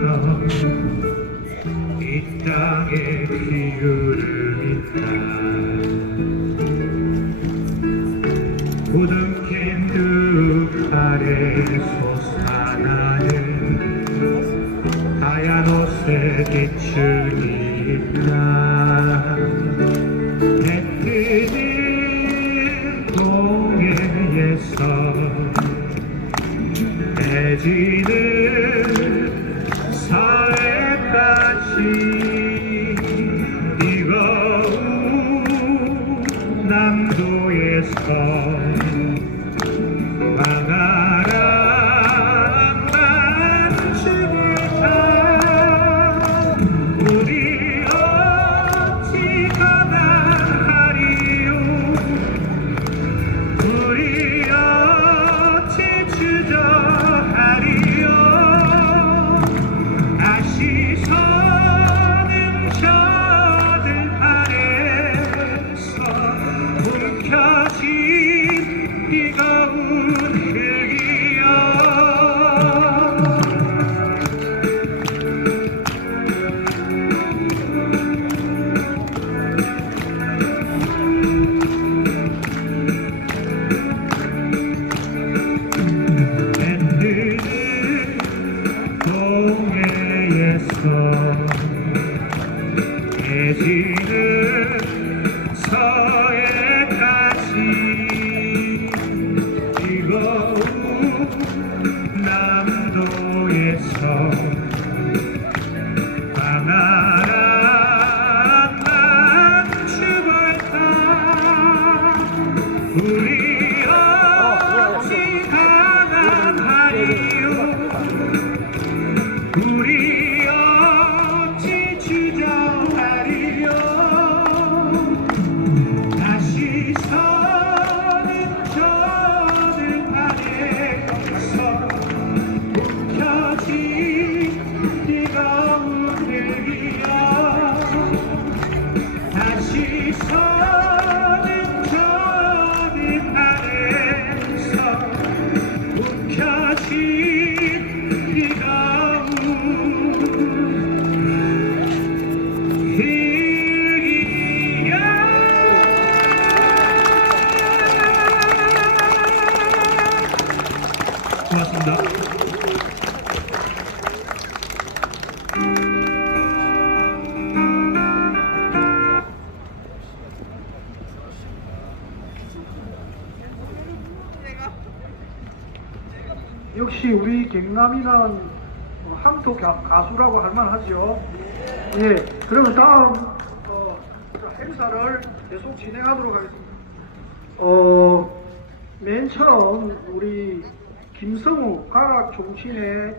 이 땅에 기울음이 고든 캔두 아래 솟아나는 하얀 옷에 비춘 이 땅 해 뜨는 동해에서 해지는 서해까지 뜨거운 남도에서 망하란 만주부터 우리 어찌 가난하리요 우리 어찌 주저하리요 다시 서는 저들 아래서 움켜진 뜨거운 흙이여 동해에서 해지는 서해까지 뜨거운 남도에서 광활한 만주벌타 우리 어찌 가난하리요 우리 어찌 주저하리요 다시 서는 저들 아래서 움켜진 뜨거운 흙이여 다시 서는 저들 아래서 움켜진 뜨거운 고맙습니다. 역시 우리 경남이는 항토 가수라고 할 만하죠. 예, 그러면 다음 행사를 계속 진행하도록 하겠습니다. 맨 처음 우리 김성우 가락 종친회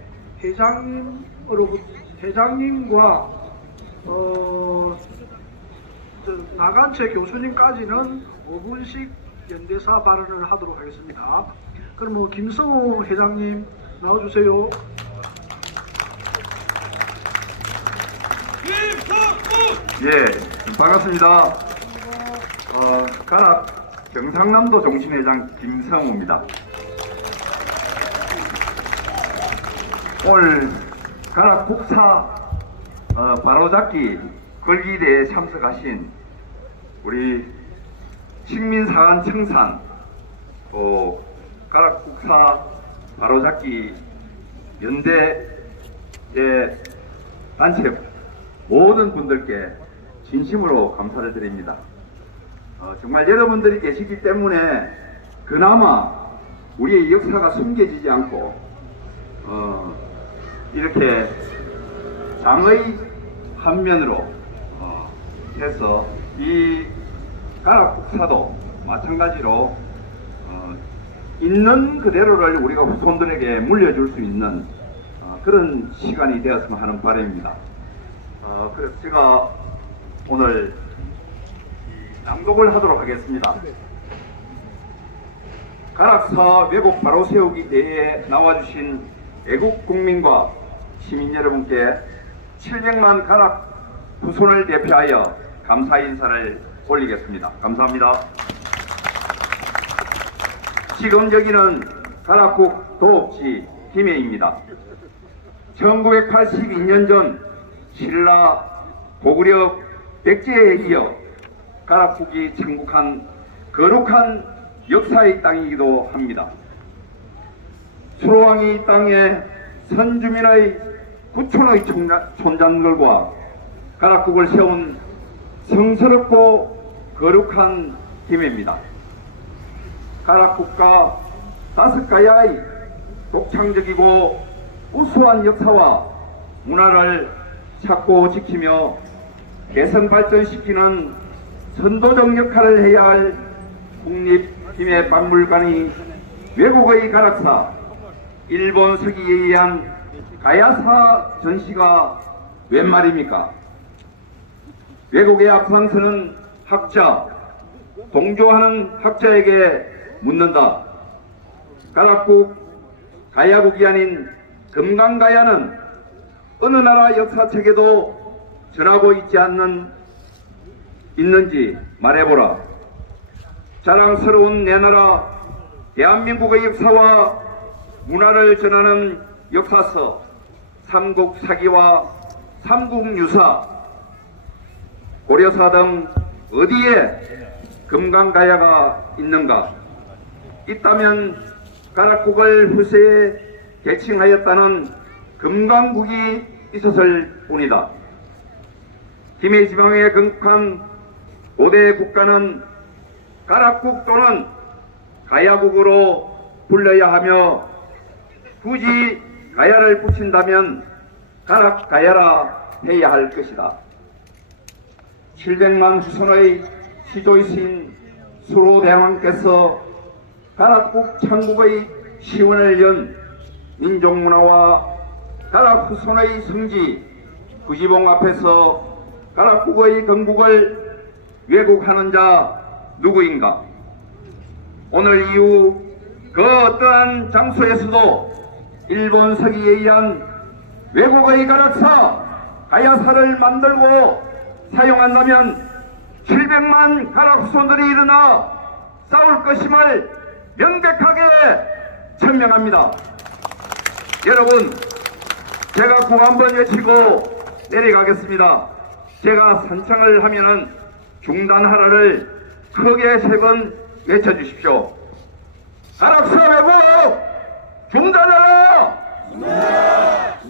회장님과 나간채 교수님까지는 5분씩 연대사 발언을 하도록 하겠습니다. 그럼 김성우 회장님 나와주세요. 예, 반갑습니다. 가락 경상남도 종친회장 김성우입니다. 오늘 가락 국사 바로잡기 걸기대에 참석하신 우리 식민사관 청산 또 가락 국사 바로잡기 연대의 단체 모든 분들께 진심으로 감사를 드립니다. 정말 여러분들이 계시기 때문에 그나마 우리의 역사가 숨겨지지 않고 이렇게 장의 한 면으로 해서 이 가락국사도 마찬가지로 있는 그대로를 우리가 후손들에게 물려줄 수 있는 그런 시간이 되었으면 하는 바람입니다. 그래서 제가 오늘 낭독을 하도록 하겠습니다. 가락사 왜곡 바로 세우기 대회에 나와주신 애국 국민과 시민 여러분께 700만 가락 후손을 대표하여 감사 인사를 올리겠습니다. 감사합니다. 지금 여기는 가락국 도읍지 김해입니다. 1982년 전 신라 고구려 백제에 이어 가락국이 창국한 거룩한 역사의 땅이기도 합니다. 수로왕이 이 땅에 선주민의 구촌의 촌장들과 가락국을 세운 성스럽고 거룩한 김해입니다. 가락국가 다섯가야의 독창적이고 우수한 역사와 문화를 찾고 지키며 개성 발전시키는 선도적 역할을 해야 할 국립김해박물관이 외국의 가락사 일본 서기에 의한 가야사 전시가 웬 말입니까? 외국의 앞상서는 학자, 동조하는 학자에게 묻는다. 가락국 가야국이 아닌 금강가야는 어느 나라 역사책에도 전하고 있는지 말해보라. 자랑스러운 내 나라 대한민국의 역사와 문화를 전하는 역사서 삼국사기와 삼국유사, 고려사 등 어디에 금강가야가 있는가? 있다면 가락국을 후세에 계칭하였다는 금강국이 있었을 뿐이다. 김해지방에 건국한 고대 국가는 가락국 또는 가야국으로 불려야 하며 굳이 가야를 붙인다면 가락가야라 해야 할 것이다. 700만 후손의 시조이신 수로대왕께서 가락국 창국의 시원을 연 민족문화와 가락 후손의 성지 구지봉 앞에서 가락국의 건국을 왜곡하는 자 누구인가? 오늘 이후 그 어떠한 장소에서도 일본 서기에 의한 외국의 가락사 가야사를 만들고 사용한다면 700만 가락 후손들이 일어나 싸울 것임을 명백하게 천명합니다. 여러분, 제가 꼭 한번 외치고 내려가겠습니다. 제가 산창을 하면은 중단하라를 크게 3번 외쳐주십시오. 가락사 외국 중단하라!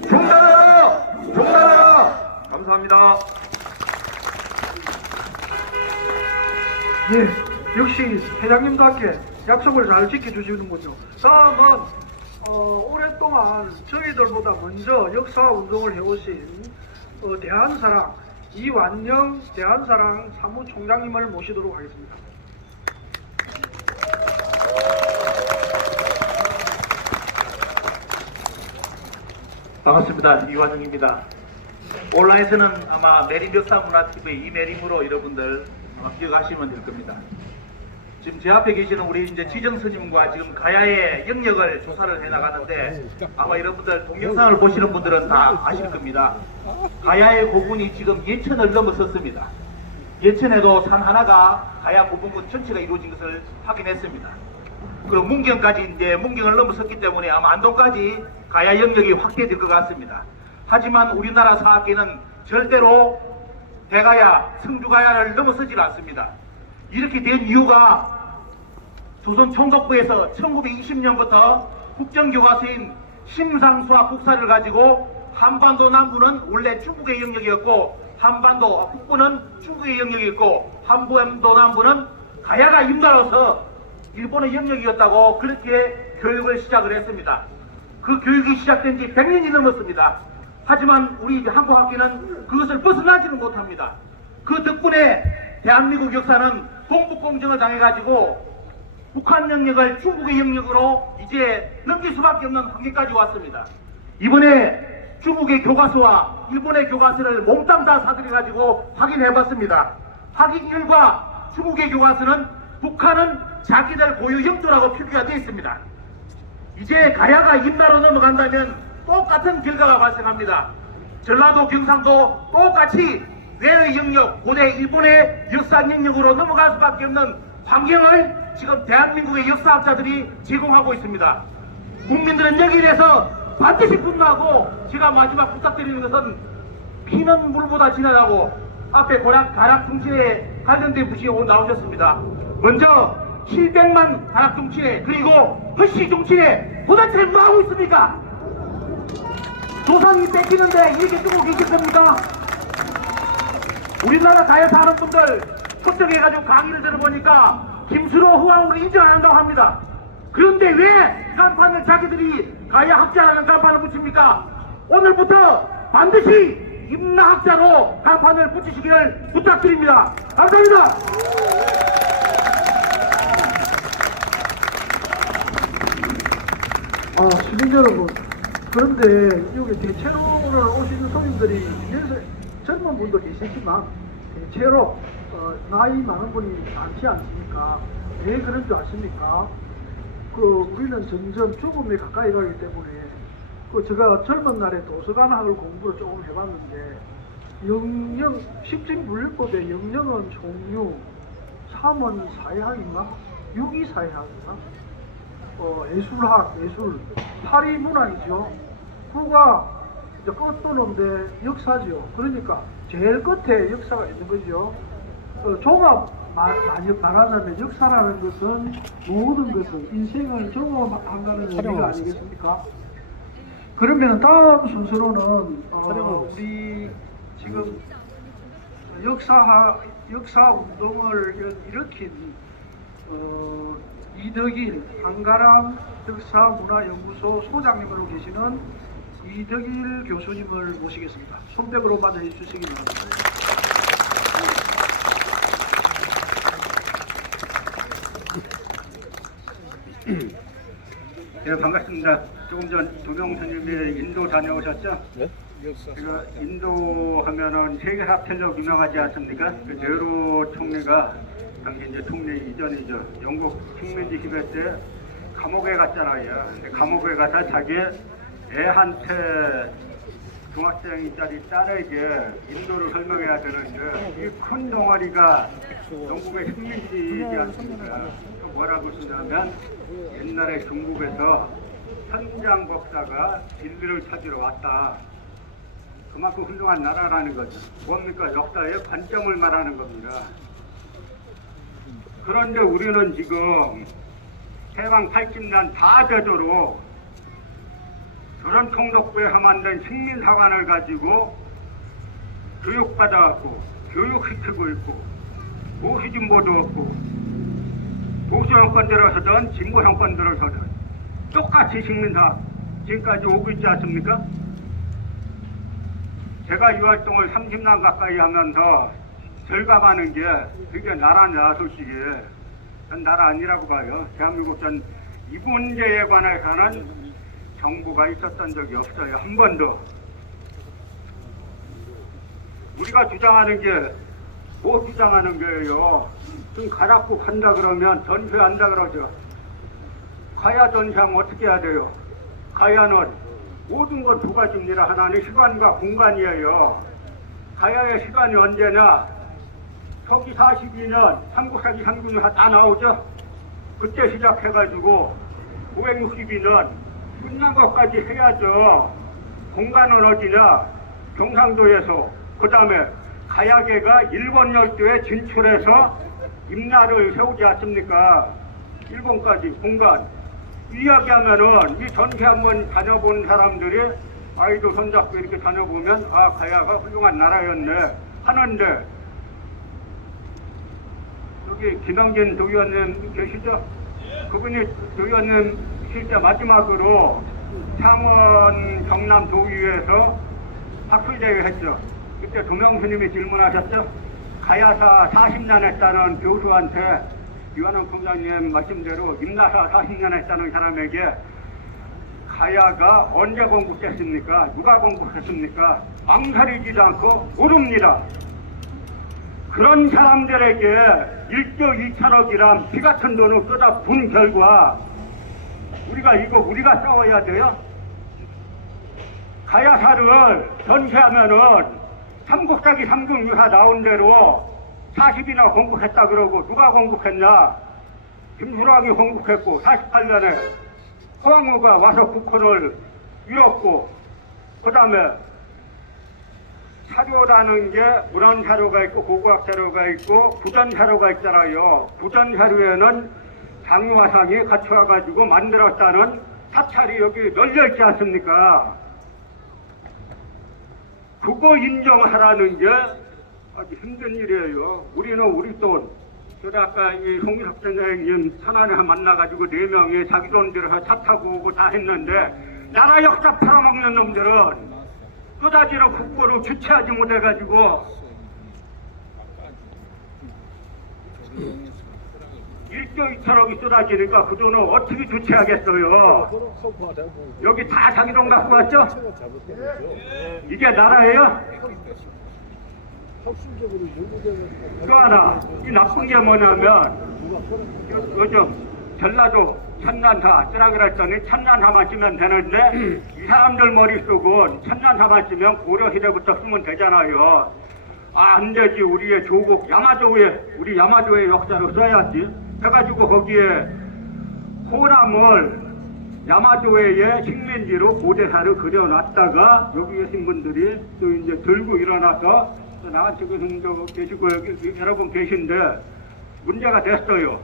중단하라! 중단하라! 감사합니다. 예, 역시 회장님답게 약속을 잘 지켜주시는군요. 다음은 오랫동안 저희들보다 먼저 역사 운동을 해오신 대한사랑 이완영 대한사랑 사무총장님을 모시도록 하겠습니다. 반갑습니다. 이완영입니다. 온라인에서는 아마 내림역사문화TV 이내림으로 여러분들 아마 기억하시면 될 겁니다. 지금 제 앞에 계시는 우리 이제 지정스님과 지금 가야의 영역을 조사를 해 나가는데 아마 여러분들 동영상을 보시는 분들은 다 아실 겁니다. 가야의 고군이 지금 예천을 넘어섰습니다. 예천에도 산 하나가 가야 고분군 전체가 이루어진 것을 확인했습니다. 그리고 문경까지 이제 문경을 넘어섰기 때문에 아마 안동까지 가야 영역이 확대될 것 같습니다. 하지만 우리나라 사학계는 절대로 대가야, 성주가야를 넘어서질 않습니다. 이렇게 된 이유가 조선 총독부에서 1920년부터 국정교과서인 심상수와 국사를 가지고 한반도 남부는 원래 중국의 영역이었고 한반도 북부는 중국의 영역이었고 한반도 남부는 가야가 임나로서 일본의 영역이었다고 그렇게 교육을 시작을 했습니다. 그 교육이 시작된 지 100년이 넘었습니다. 하지만 우리 한국 학계는 그것을 벗어나지는 못합니다. 그 덕분에 대한민국 역사는 동북공정을 당해가지고 북한 영역을 중국의 영역으로 이제 넘길 수밖에 없는 한계까지 왔습니다. 이번에 중국의 교과서와 일본의 교과서를 몽땅 다 사들여가지고 확인해봤습니다. 확인 결과 중국의 교과서는 북한은 자기들 고유 영토라고 표기가 되어 있습니다. 이제 가야가 임나로 넘어간다면 똑같은 결과가 발생합니다. 전라도 경상도 똑같이 외의 영역, 고대 일본의 역사 영역으로 넘어갈 수밖에 없는 환경을 지금 대한민국의 역사학자들이 제공하고 있습니다. 국민들은 여기에 대해서 반드시 분노하고 제가 마지막 부탁드리는 것은 피는 물보다 진하다고 앞에 가락 중치에 관련된 분이 오늘 나오셨습니다. 먼저 700만 가락 중치에 그리고 허씨 중치에 도대체 뭐 하고 있습니까? 조상이 뺏기는데 이렇게 뜨고 계실 겁니까? 우리나라 가야 사는 분들 초청해가지고 강의를 들어보니까 김수로 후왕으로 인정 안 한다고 합니다. 그런데 왜 간판을 자기들이 가야 학자라는 간판을 붙입니까? 오늘부터 반드시 임나학자로 간판을 붙이시기를 부탁드립니다. 감사합니다. 시민 여러분, 그런데 여기 대체로를 오시는 손님들이 젊은 분도 계시지만 대체로 나이 많은 분이 많지 않습니까? 왜 그런 줄 아십니까? 우리는 점점 죽음에 가까이 가기 때문에 제가 젊은 날에 도서관학을 공부를 조금 해봤는데 영영 십진분류법에 영영은 총류, 3은 사회학인가? 6이 사회학인가? 예술학, 예술, 8이 문화이죠. 9가 이제 끝도는데 역사죠. 그러니까 제일 끝에 역사가 있는 거죠. 종합 많이 말하자면 역사라는 것은 모든 것을 인생을 종합한다는 의미가 아니겠습니까? 그러면 다음 순서로는 우리 지금 역사 운동을 일으킨 이덕일 한가람 역사문화연구소 소장님으로 계시는 이덕일 교수님을 모시겠습니다. 손뼉으로 맞이해 주시기 바랍니다. 네, 반갑습니다. 조금 전 도명스님이 인도 다녀오셨죠? 네? 제가 인도 하면은 세계사 편적 유명하지 않습니까? 그 네헤루 총리가 당시 이제 총리 이전이죠. 영국 식민지 시대 때 감옥에 갔잖아요. 근데 감옥에 가서 자기 애한테 중학생짜리 딸에게 인도를 설명해야 되는데 이 큰 덩어리가 영국의 식민지이지 않습니까? 뭐라고 쓰냐면 옛날에 중국에서 현장 법사가 진리를 찾으러 왔다. 그만큼 훌륭한 나라라는 거죠. 뭡니까? 역사의 관점을 말하는 겁니다. 그런데 우리는 지금 해방 80년 다 되도록 저런 총독부에 함한된 식민사관을 가지고 교육받아갖고 교육시키고 있고 보수진보도 없고 보수형권 들어서든 진보형권 들어서든 똑같이 식민사 지금까지 오고 있지 않습니까? 제가 이 활동을 30년 가까이 하면서 절감하는 게 그게 나라냐 솔직히 전 나라 아니라고 봐요. 대한민국 전 이 문제에 관해서는 정부가 있었던 적이 없어요. 한 번도. 우리가 주장하는 게 뭐 주장하는 거예요? 좀 가라고 간다 그러면 전폐한다 그러죠. 가야 전시하면 어떻게 해야 돼요? 가야는 모든 건 두 가지입니다. 하나는 시간과 공간이에요. 가야의 시간이 언제나 서기 42년 삼국사기 3국이 다 나오죠. 그때 시작해가지고 562년 끝난 것까지 해야죠. 공간은 어디냐? 경상도에서 그 다음에 가야계가 일본 열도에 진출해서 임나를 세우지 않습니까? 일본까지 공간 이야기하면은 이 전시 한번 다녀본 사람들이 아이도 손잡고 이렇게 다녀보면 아 가야가 훌륭한 나라였네 하는데 여기 김영진 도의원님 계시죠? 그분이 도의원님 실제 마지막으로 창원 경남 도의회에서 학술대회 했죠. 그때 도명스님이 질문하셨죠. 가야사 40년 했다는 교수한테 이완원 총장님 말씀대로 임나사 40년 했다는 사람에게 가야가 언제 건국됐습니까? 누가 건국했습니까? 망설이지도 않고 모릅니다. 그런 사람들에게 1조 2천억이란 피 같은 돈을 쏟아 분 결과 우리가 싸워야 돼요? 가야사를 전시하면은 삼국사기 3국 유사 나온 대로 40이나 건국했다 그러고 누가 건국했냐? 김수락이 건국했고 48년에 허황우가 와서 국호를 이었고, 그 다음에 사료라는 게 문헌 사료가 있고 고고학 사료가 있고 구전 사료가 있잖아요. 구전 사료에는 장유화상이 같이 와가지고 만들었다는 사찰이 여기 널려 있지 않습니까? 그거 인정하라는 게 아주 힘든 일이에요. 우리는 우리 돈, 그래 아까 이 송일섭 선생님 천안에 만나가지고 4명이 자기 돈 들여서 차 타고 오고 다 했는데 나라 역사 팔아먹는 놈들은 그다지로 국고로 주체하지 못해가지고 일조 2천억이 쏟아지니까 그 돈을 어떻게 주체하겠어요? 여기 다 자기 돈 갖고 왔죠? 이게 나라예요? 또 하나, 이 나쁜 게 뭐냐면 요즘 전라도 천난사 쓰라 그랬더니 천난사만 쓰면 되는데 이 사람들 머릿속은 천난사만 쓰면 고려시대부터 쓰면 되잖아요. 아, 안 되지. 우리의 조국 우리 야마도의 역사를 써야지 해가지고 거기에 호남을 야마도의 식민지로 고대사를 그려놨다가 여기 계신 분들이 또 이제 들고 일어나서 나 지금 계시고 여기 여러분 계신데 문제가 됐어요.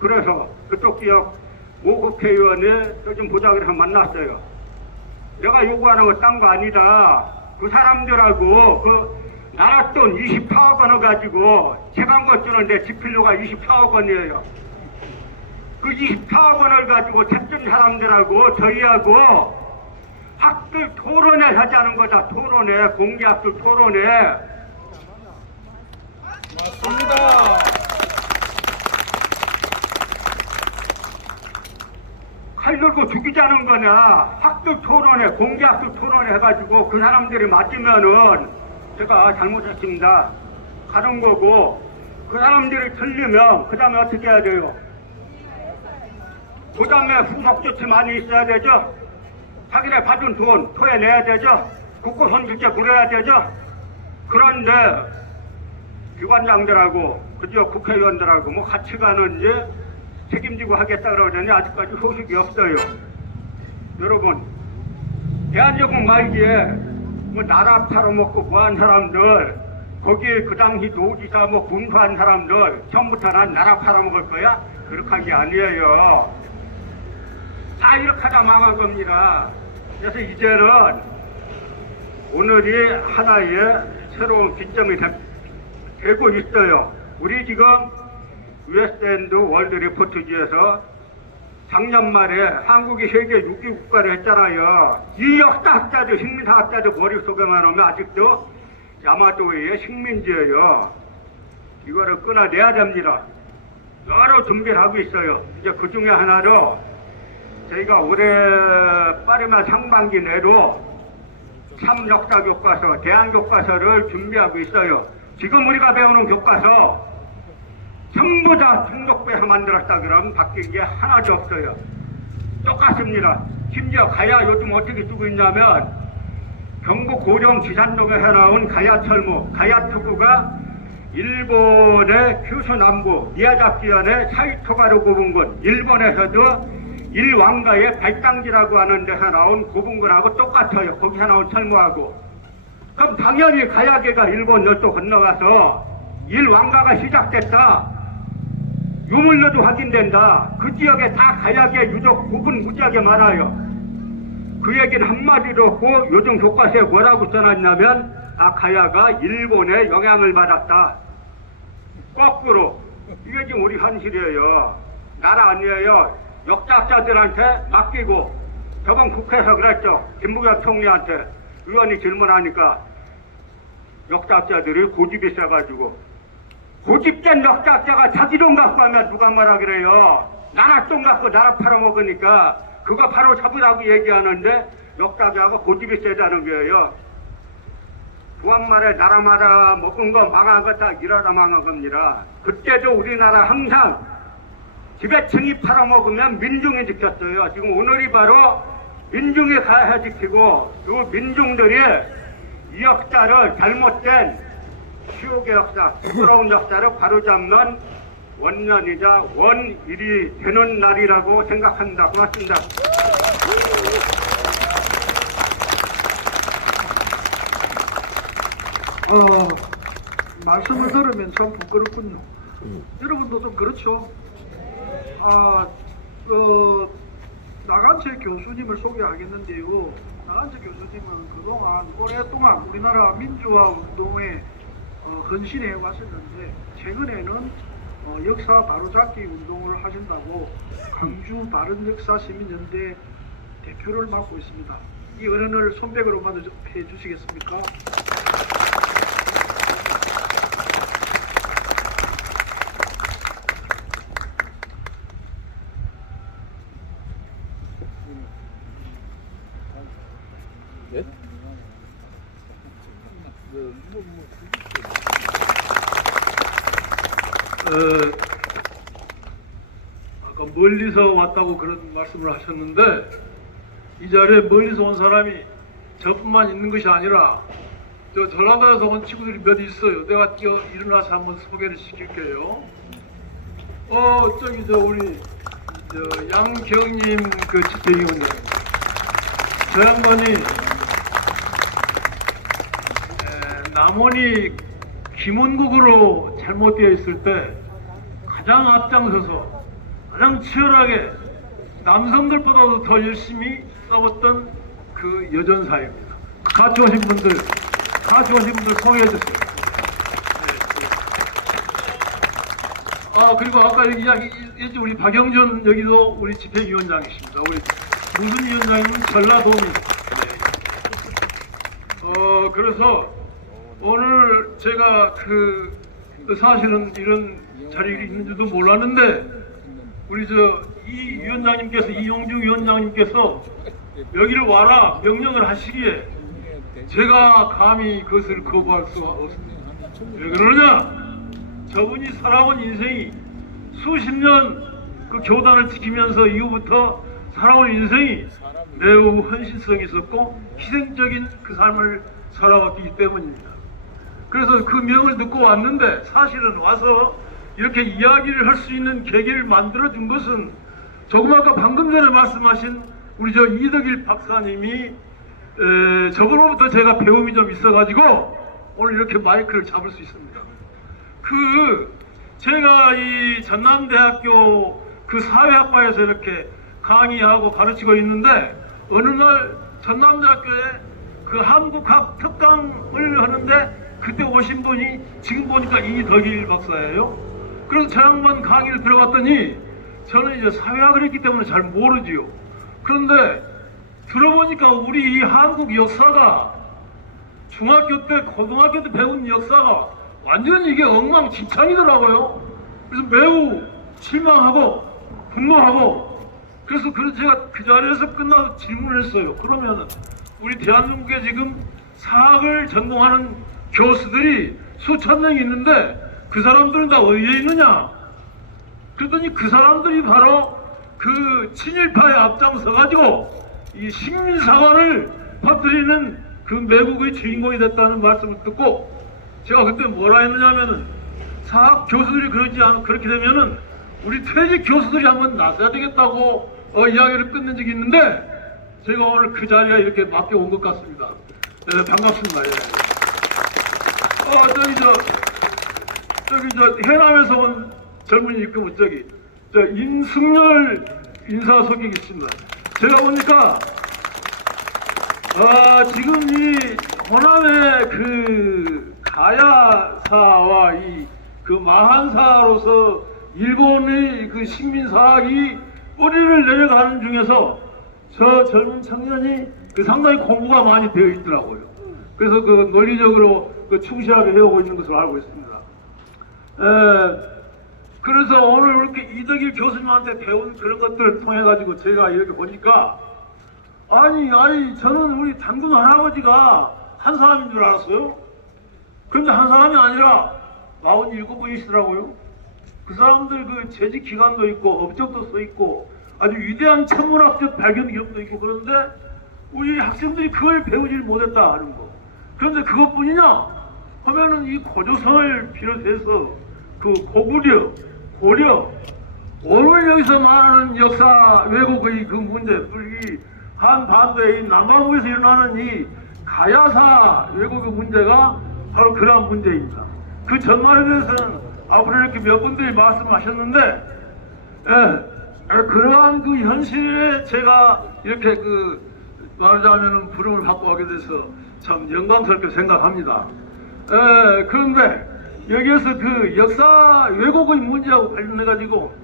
그래서 그쪽 지역 모 국회의원을 좀 보자 그래서 만났어요. 내가 요구하는 거 딴 거 아니다. 그 사람들하고 그 나라 돈 24억 원을 가지고 채광고 주는데 지필료가 24억 원이에요. 그 24억 원을 가지고 책준 사람들하고 저희하고 학술 토론회 하자는 거다. 토론회, 공개학술 토론회. 맞습니다. 칼 들고 죽이자는 거냐. 학술 토론회, 공개학술 토론회 해가지고 그 사람들이 맞으면은 제가 잘못했습니다 가는 거고, 그 사람들이 틀리면 그 다음에 어떻게 해야 돼요? 그 다음에 후속 조치 많이 있어야 되죠. 자기네 받은 돈 토해내야 되죠. 국고손 줄게 물어야 되죠. 그런데 기관장들하고 그저 국회의원들하고 뭐 같이 가는 이제 책임지고 하겠다 그러더니 아직까지 소식이 없어요. 여러분, 대한민국 말기에 뭐 나라 팔아먹고 뭐한 사람들, 거기에 그 당시 노지사 뭐 군수한 사람들 처음부터 난 나라 팔아먹을 거야? 그렇게 한 게 아니에요. 다 이렇게 하다 망한 겁니다. 그래서 이제는 오늘이 하나의 새로운 기점이 되고 있어요. 우리 지금 웨스트엔드 월드 리포트지에서 작년 말에 한국이 세계 6위 국가를 했잖아요. 이 역사학자들, 식민사학자들 머릿속에만 오면 아직도 야마도의 식민지예요. 이거를 끊어내야 됩니다. 여러 준비를 하고 있어요. 이제 그 중에 하나로 저희가 올해 빠르면 상반기 내로 3역사 교과서, 대한 교과서를 준비하고 있어요. 지금 우리가 배우는 교과서 전부 다 충북부에서 만들었다 그러면 바뀐 게 하나도 없어요. 똑같습니다. 심지어 가야 요즘 어떻게 쓰고 있냐면 경북 고령 지산동에서 나온 가야철무, 가야투구가 일본의 규슈 남부 미야자키현의 사이토가루 고분군, 일본에서도 일왕가의 발당지라고 하는 데서 나온 고분군하고 똑같아요. 거기서 나온 철무하고. 그럼 당연히 가야계가 일본 열도 건너가서 일왕가가 시작됐다. 유물로도 확인된다. 그 지역에 다 가야계 유적 부분 무지하게 많아요. 그 얘기는 한마디도 없고 요즘 교과서에 뭐라고 써놨냐면 가야가 일본의 영향을 받았다. 거꾸로 이게 지금 우리 현실이에요. 나라 아니에요. 역사학자들한테 맡기고 저번 국회에서 그랬죠. 김부겸 총리한테 의원이 질문하니까 역사학자들이 고집이 세가지고 고집된 역사학자가 자기 돈 갖고 하면 누가 뭐라 그래요. 나라 돈 갖고 나라 팔아먹으니까 그거 바로 잡으라고 얘기하는데 역사학자가 고집이 세다는 거예요. 부한말에 나라마다 먹은 거 망한 거 다 일하다 망한 겁니다. 그때도 우리나라 항상 지배층이 팔아먹으면 민중이 지켰어요. 지금 오늘이 바로 민중이 가야 지키고 그 민중들이 이 역사를 잘못된 추억의 역사, 부끄러운 역사를 바로잡는 원년이자 원일이 되는 날이라고 생각합니다. 고맙습니다. 말씀을 들으면 참 부끄럽군요. 여러분도 좀 그렇죠? 나간채 교수님을 소개하겠는데요. 나간채 교수님은 그동안 오랫동안 우리나라 민주화 운동에 헌신해 왔었는데 최근에는 역사 바로잡기 운동을 하신다고 광주 바른역사시민연대 대표를 맡고 있습니다. 이 어른을 손뼉으로 맞아 주시겠습니까? 아까 멀리서 왔다고 그런 말씀을 하셨는데 이 자리에 멀리서 온 사람이 저뿐만 있는 것이 아니라 저 전라도에서 온 친구들이 몇 있어요. 내가 뛰어 일어나서 한번 소개를 시킬게요. 저기 우리 양경님 그 집행위원장, 저 양반이 남원이 김원국으로 잘못되어 있을 때 가장 앞장서서 가장 치열하게 남성들보다도 더 열심히 싸웠던 그 여전사입니다. 같이 오신 분들 소개해 주세요. 그리고 아까 여기 이야기 우리 박영준 여기도 우리 집행위원장이십니다. 우리 무슨 위원장님은 전라도민. 그래서 오늘 제가 사실은 이런 자리에 있는 줄도 몰랐는데 우리 이 위원장님께서 이용중 위원장님께서 여기를 와라 명령을 하시기에 제가 감히 그것을 거부할 수가 없습니다. 왜 그러냐? 저분이 살아온 인생이 수십 년 그 교단을 지키면서 이후부터 살아온 인생이 매우 헌신성이 있었고 희생적인 그 삶을 살아왔기 때문입니다. 그래서 그 명을 듣고 왔는데 사실은 와서 이렇게 이야기를 할 수 있는 계기를 만들어준 것은 조금 아까 방금 전에 말씀하신 우리 이덕일 박사님이 저번부터 제가 배움이 좀 있어가지고 오늘 이렇게 마이크를 잡을 수 있습니다. 제가 이 전남대학교 그 사회학과에서 이렇게 강의하고 가르치고 있는데 어느 날 전남대학교에 그 한국학 특강을 하는데 그때 오신 분이 지금 보니까 이덕일 박사예요. 그래서 저 양반 강의를 들어봤더니 저는 이제 사회학을 했기 때문에 잘 모르지요. 그런데 들어보니까 우리 이 한국 역사가 중학교 때 고등학교 때 배운 역사가 완전히 이게 엉망진창이더라고요. 그래서 매우 실망하고 분노하고 그래서 제가 그 자리에서 끝나서 질문을 했어요. 그러면은 우리 대한민국에 지금 사학을 전공하는 교수들이 수천 명이 있는데 그 사람들은 다 어디에 있느냐? 그랬더니 그 사람들이 바로 그 친일파에 앞장서가지고 이 식민사관을 퍼뜨리는 그 매국의 주인공이 됐다는 말씀을 듣고 제가 그때 뭐라 했느냐면은 사학 교수들이 그렇게 되면은 우리 퇴직 교수들이 한번 나서야 되겠다고 이야기를 끝낸 적이 있는데 제가 오늘 그 자리에 이렇게 맡겨온 것 같습니다. 네, 반갑습니다. 예. 해남에서 온 젊은이 있고 임승열 인사석이 있습니다. 제가 보니까 지금 이 호남의 그 가야사와 그 마한사로서 일본의 그 식민사학이 뿌리를 내려가는 중에서 저 젊은 청년이 상당히 공부가 많이 되어 있더라고요. 그래서 그 논리적으로 충실하게 해오고 있는 것으로 알고 있습니다. 그래서 오늘 이렇게 이덕일 교수님한테 배운 그런 것들을 통해 가지고 제가 이렇게 보니까 아니 저는 우리 장군 할아버지가 한 사람인 줄 알았어요. 그런데 한 사람이 아니라 47분이시더라고요. 그 사람들 그 재직 기간도 있고 업적도 써 있고 아주 위대한 천문학적 발견 기록도 있고 그런데 우리 학생들이 그걸 배우질 못했다 하는 거. 그런데 그것뿐이냐 하면은 이 고조선을 비롯해서 그 고구려, 고려 오늘 여기서 말하는 역사 왜곡의 그 문제, 이 한반도의 남반구에서 일어나는 이 가야사 왜곡의 문제가 바로 그러한 문제입니다. 그 전말에 대해서는 앞으로 이렇게 몇 분들이 말씀하셨는데, 그러한 그 현실에 제가 이렇게 말하자면은 부름을 받고 하게 돼서 참 영광스럽게 생각합니다. 그런데 여기에서 그 역사 왜곡의 문제하고 관련해가지고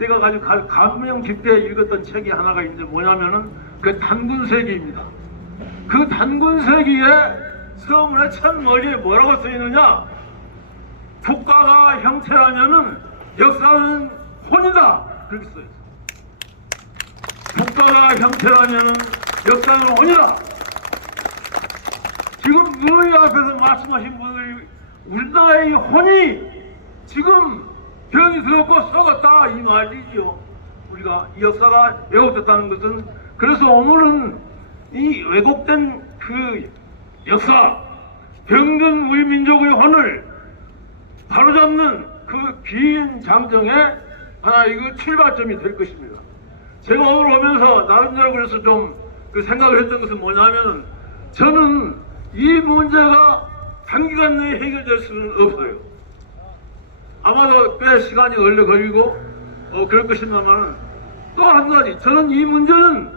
제가 아주 감명 깊게 읽었던 책이 하나가 있는데 뭐냐면은 그 단군세기입니다. 그 단군세기에 서문의 첫머리에 뭐라고 써있느냐? 국가가 형체라면은 역사는 혼이다. 그렇게 써있어요. 국가가 형체라면은 역사는 혼이다. 지금 너희 앞에서 말씀하신 분들이 우리나라의 혼이 지금 병이 들었고 썩었다 이 말이지요. 우리가 이 역사가 왜곡됐다는 것은, 그래서 오늘은 이 왜곡된 그 역사, 병든 우리 민족의 혼을 바로잡는 그 긴 장정의 하나 이거 출발점이 될 것입니다. 제가 오늘 오면서 나름대로 그래서 좀 그 생각을 했던 것은 뭐냐면, 저는 이 문제가 단기간 내에 해결될 수는 없어요. 아마도 꽤 시간이 오래 걸리고 그럴 것입니다만, 또 한 가지, 저는 이 문제는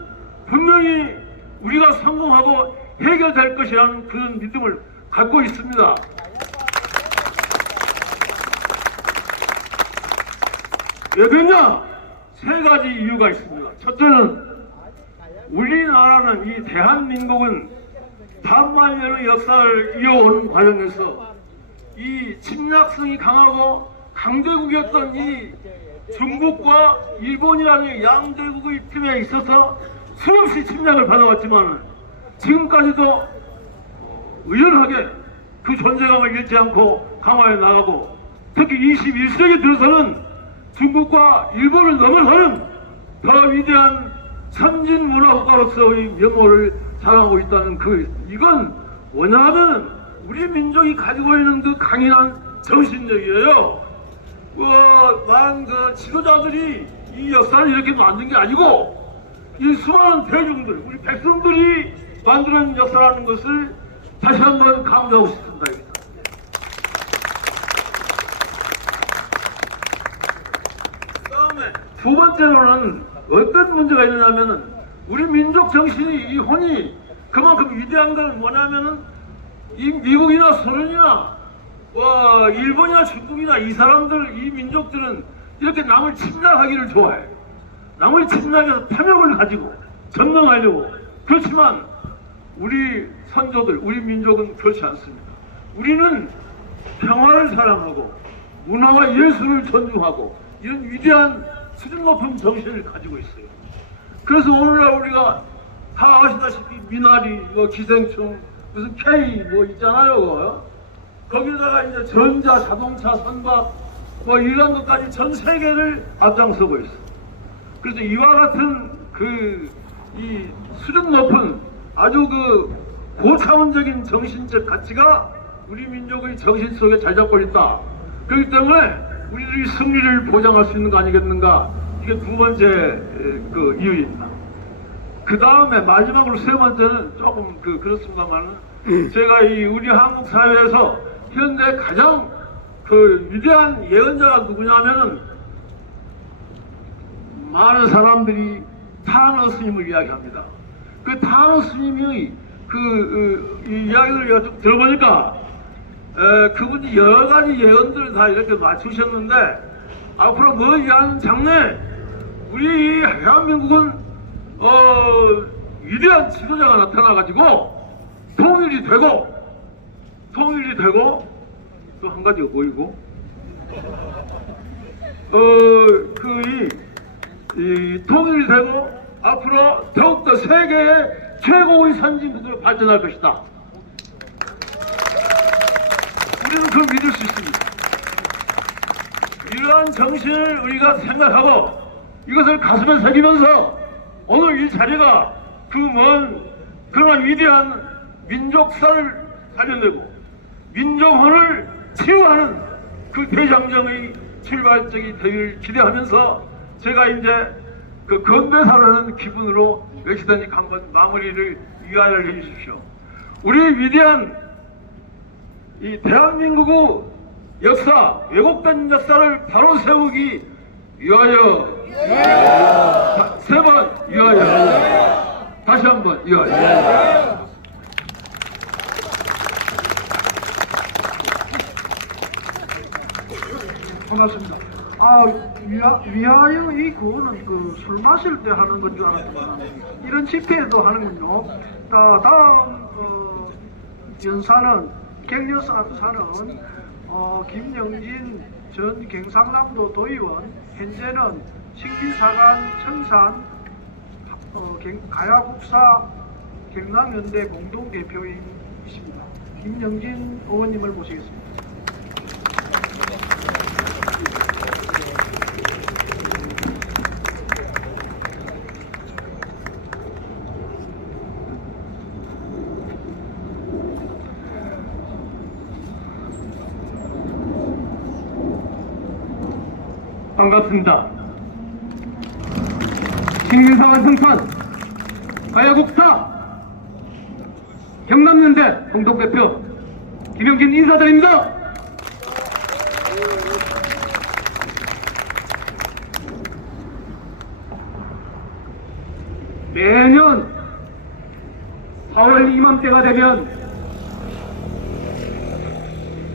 분명히 우리가 성공하고 해결될 것이라는 그런 믿음을 갖고 있습니다. 왜 그러냐? 세 가지 이유가 있습니다. 첫째는 우리나라는, 이 대한민국은 반만년의 역사를 이어오는 과정에서 이 침략성이 강하고 강대국이었던 이 중국과 일본이라는 양대국의 틈에 있어서 수없이 침략을 받아왔지만 지금까지도 의연하게 그 존재감을 잃지 않고 강화해 나가고, 특히 21세기 들어서는 중국과 일본을 넘어서는 더 위대한 선진 문화 국가로서의 면모를 자랑하고 있다는 이건 뭐냐 하면 우리 민족이 가지고 있는 그 강인한 정신력이에요. 많은 그 지도자들이 이 역사를 이렇게 만든 게 아니고 이 수많은 대중들, 우리 백성들이 만드는 역사라는 것을 다시 한번 강조하고 싶습니다. 그 다음에 두 번째로는 어떤 문제가 있느냐면은, 우리 민족 정신이, 이 혼이 그만큼 위대한 건 뭐냐면은, 이 미국이나 소련이나 일본이나 중국이나 이 사람들, 이 민족들은 이렇게 남을 침략하기를 좋아해요. 남을 침략해서 탐욕을 가지고 점령하려고. 그렇지만 우리 선조들, 우리 민족은 그렇지 않습니다. 우리는 평화를 사랑하고 문화와 예술을 존중하고 이런 위대한 수준 높은 정신을 가지고 있어요. 그래서 오늘날 우리가 다 아시다시피 미나리, 기생충, 무슨 K 있잖아요. 거기다가 이제 전자, 자동차, 선박 이런 것까지 전 세계를 앞장서고 있어. 그래서 이와 같은 이 수준 높은 아주 고차원적인 정신적 가치가 우리 민족의 정신 속에 잘 잡고 있다. 그렇기 때문에 우리들이 승리를 보장할 수 있는 거 아니겠는가? 이게 두 번째 이유입니다. 그 다음에 마지막으로 세 번째는 조금 그렇습니다만, 제가 우리 한국 사회에서 현재 가장 위대한 예언자가 누구냐면은, 많은 사람들이 타너 스님을 이야기합니다. 그 타너 스님이 이 이야기를 좀 들어보니까 그분이 여러 가지 예언들을 다 이렇게 맞추셨는데, 앞으로 뭐 이하는 장래 우리 대한민국은 위대한 지도자가 나타나가지고 통일이 되고 또 한 가지가 보이고 이 통일이 되고 앞으로 더욱더 세계의 최고의 선진국으로 발전할 것이다. 우리는 그걸 믿을 수 있습니다. 이러한 정신을 우리가 생각하고 이것을 가슴에 새기면서 오늘 이 자리가 그런 위대한 민족사를 살려내고 민족혼을 치유하는 그 대장정의 출발적이 되기를 기대하면서 제가 이제 건배사라는 기분으로 몇시든지 한번 마무리를 위하여 해주십시오. 우리 위대한 이 대한민국의 역사, 왜곡된 역사를 바로 세우기 위하여 세 번 위하여 다시 한번 위하여 반갑습니다. 위하여 이 구호는 그 술 마실 때 하는 건 줄 알았더만 이런 집회에도 하는군요. 다음 연사는 객려사는 김영진 전 경상남도 도의원, 현재는 신기사관 청산 가야국사 경남연대 공동대표이십니다. 김영진 의원님을 모시겠습니다. 반갑습니다. 신민사관 청산 가야국사 경남연대 공동대표 김영진 인사드립니다. 매년 4월 이맘때가 되면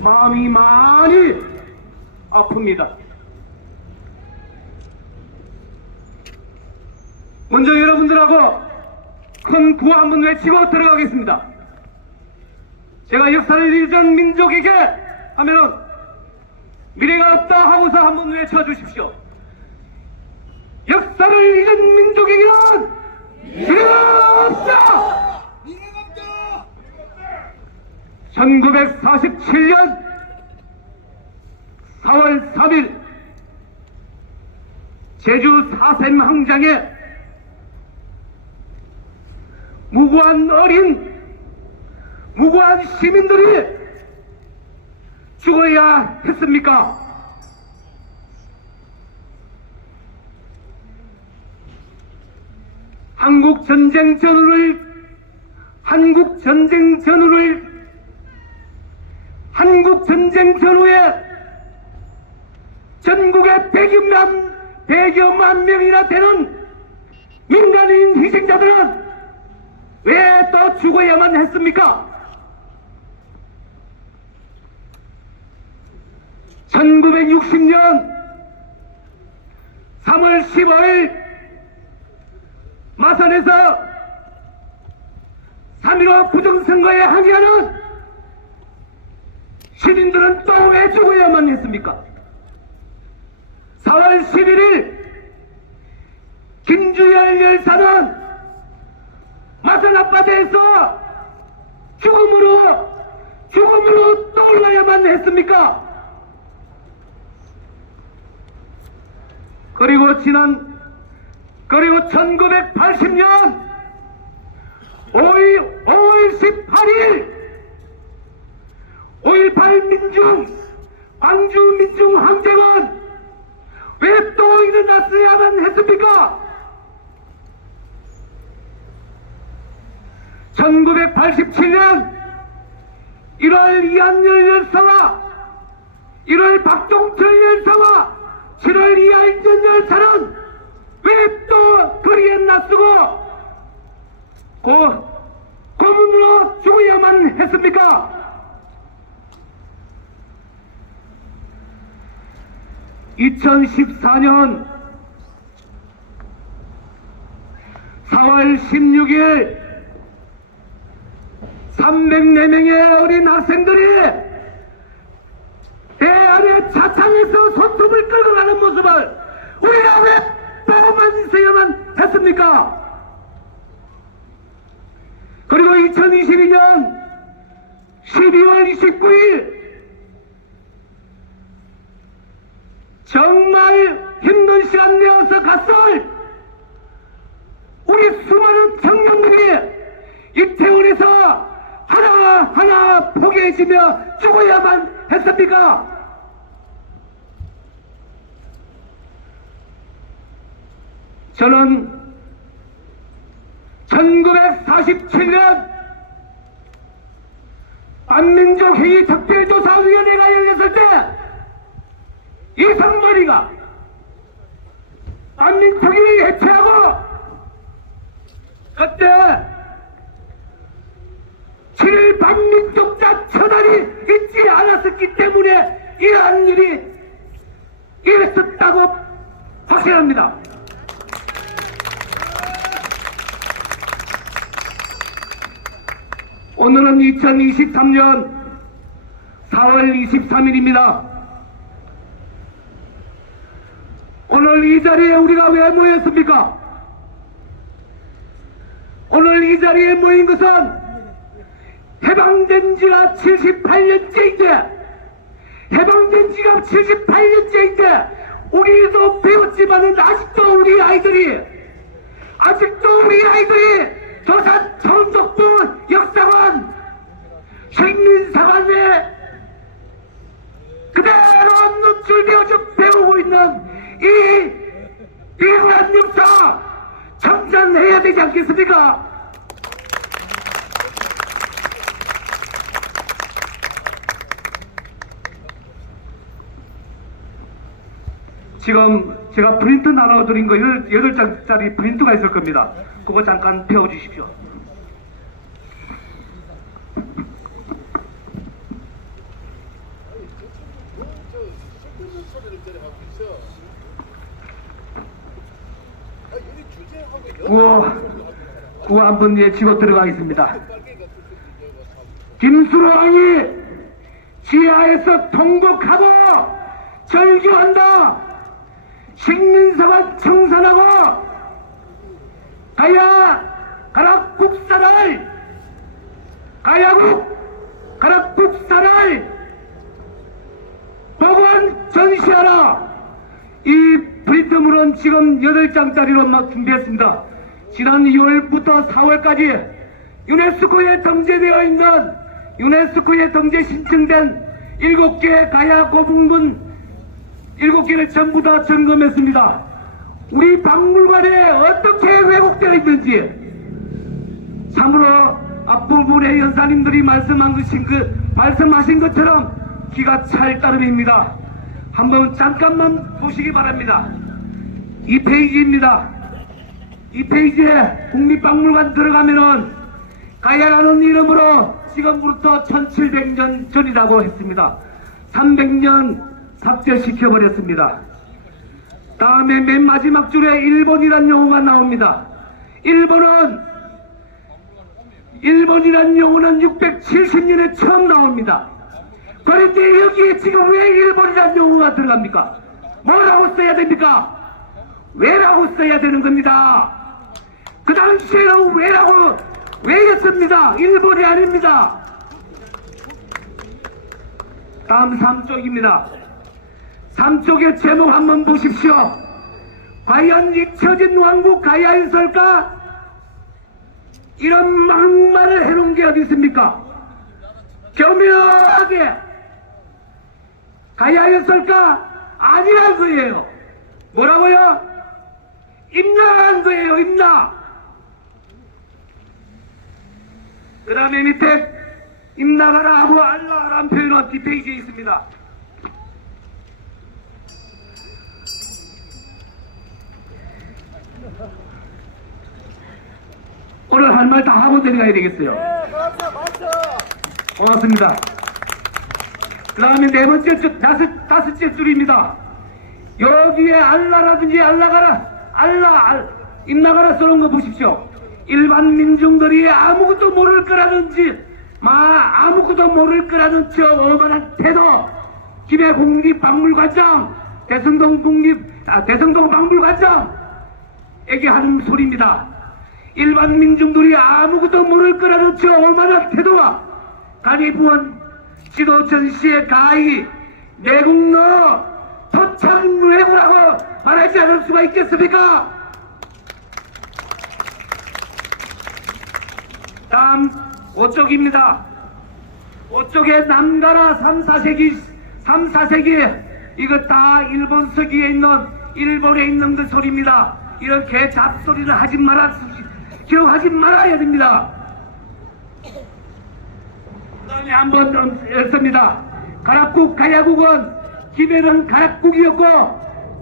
마음이 많이 아픕니다. 먼저 여러분들하고 큰 구호 한번 외치고 들어가겠습니다. 제가 역사를 잊은 민족에게 하면은 미래가 없다 하고서 한번 외쳐주십시오. 역사를 잊은 민족에게는 미래가 없다! 1947년 4월 3일 제주 사샘 항장에 무고한 시민들이 죽어야 했습니까? 한국전쟁 전후에 전국에 100여만 명이나 되는 민간인 희생자들은 왜 또 죽어야만 했습니까? 1960년 3월 15일 마산에서 3.15 부정선거에 항의하는 시민들은 또 왜 죽어야만 했습니까? 4월 11일 김주열 열사는 마산 앞바다에서 죽음으로 떠올라야만 했습니까? 그리고 1980년 5월 18일 5.18 광주 민중 항쟁은 왜 또 일어났어야만 했습니까? 1987년 1월 이한열 열사와 1월 박종철 열사와 7월 이하인전 열사는 왜 또 거리에 낯서고 고문으로 죽어야만 했습니까? 2014년 4월 16일 304명의 어린 학생들이 배 안에 차창에서 손톱을 끌고 가는 모습을 우리가 왜 보고만 있어야만 했습니까? 그리고 2022년 12월 29일 정말 힘든 시간 내어서 갔을 우리 수많은 청년들이 이태원에서 하나하나 포기해지며 죽어야만 했습니까? 저는 1947년 안민족 회의 특별조사위원회가 열렸을 때 이성머리가 안민특위를 해체하고 그때 7일 반민족자 처단이 있지 않았었기 때문에 이러한 일이 일어섰다고 확신합니다. 오늘은 2023년 4월 23일입니다. 오늘 이 자리에 우리가 왜 모였습니까? 오늘 이 자리에 모인 것은 해방된 지가 78년째인데 해방된 지가 78년째인데 우리도 배웠지만은 아직도 우리 아이들이 조선 청독부 역사관 식민사관에 그대로 노출되어서 배우고 있는 이 비굴한 역사 청산해야 되지 않겠습니까? 지금 제가 프린트 나눠드린 거 8장짜리 프린트가 있을 겁니다. 그거 잠깐 펴주십시오. 구호 한번 치고 들어가겠습니다. 김수로왕이 지하에서 통곡하고 절규한다. 식민사관 청산하고 가야국사를 복원 전시하라. 이 프린트물은 지금 8장짜리로 준비했습니다. 지난 2월부터 4월까지 유네스코에 등재 신청된 7개 가야 고분군 7개를 전부 다 점검했습니다. 우리 박물관에 어떻게 왜곡되어 있는지 참으로 앞부분의 연사님들이 말씀하신 것처럼 기가 찰 따름입니다. 한번 잠깐만 보시기 바랍니다. 이 페이지입니다. 이 페이지에 국립박물관 들어가면은 가야라는 이름으로 지금부터 1700년 전이라고 했습니다. 300년 삭제시켜버렸습니다. 다음에 맨 마지막 줄에 일본이란 용어가 나옵니다. 일본이란 용어는 670년에 처음 나옵니다. 그런데 여기에 지금 왜 일본이란 용어가 들어갑니까? 뭐라고 써야 됩니까? 왜라고 써야 되는 겁니다. 그 당시에는 왜였습니다. 일본이 아닙니다. 다음 3쪽입니다. 3쪽의 제목 한번 보십시오. 과연 잊혀진 왕국 가야였을까? 이런 막말을 해놓은 게 어디 있습니까? 교묘하게 가야였을까? 아니란 거예요. 뭐라고요? 임나한 거예요. 임나. 그 다음에 밑에 임나가라 하고 알라라는 표현은 뒷페이지에 있습니다. 오늘 할 말 다 하고 내려가야 되겠어요. 고맙습니다. 그 다음에 네 번째 줄, 다섯째 줄입니다. 여기에 알라라든지 임나가라 써놓은 거 보십시오. 일반 민중들이 아무것도 모를 거라는 저 어만한 태도. 김해 국립박물관장, 대성동 박물관장에게 하는 소리입니다. 일반 민중들이 아무것도 모를 거라는 저 어만한 태도와 간이부원 지도 전시의 가히 내국노 토착외고라고 말하지 않을 수가 있겠습니까? 다음 5쪽입니다. 5쪽에 남가라 3, 4세기 이거 다 일본 서기에 있는 일본에 있는 그 소리입니다. 이런 개 잡소리를 기록하지 말아야 됩니다. 전에 한번 했습니다. 가락국 가야국은 김해는 가락국이었고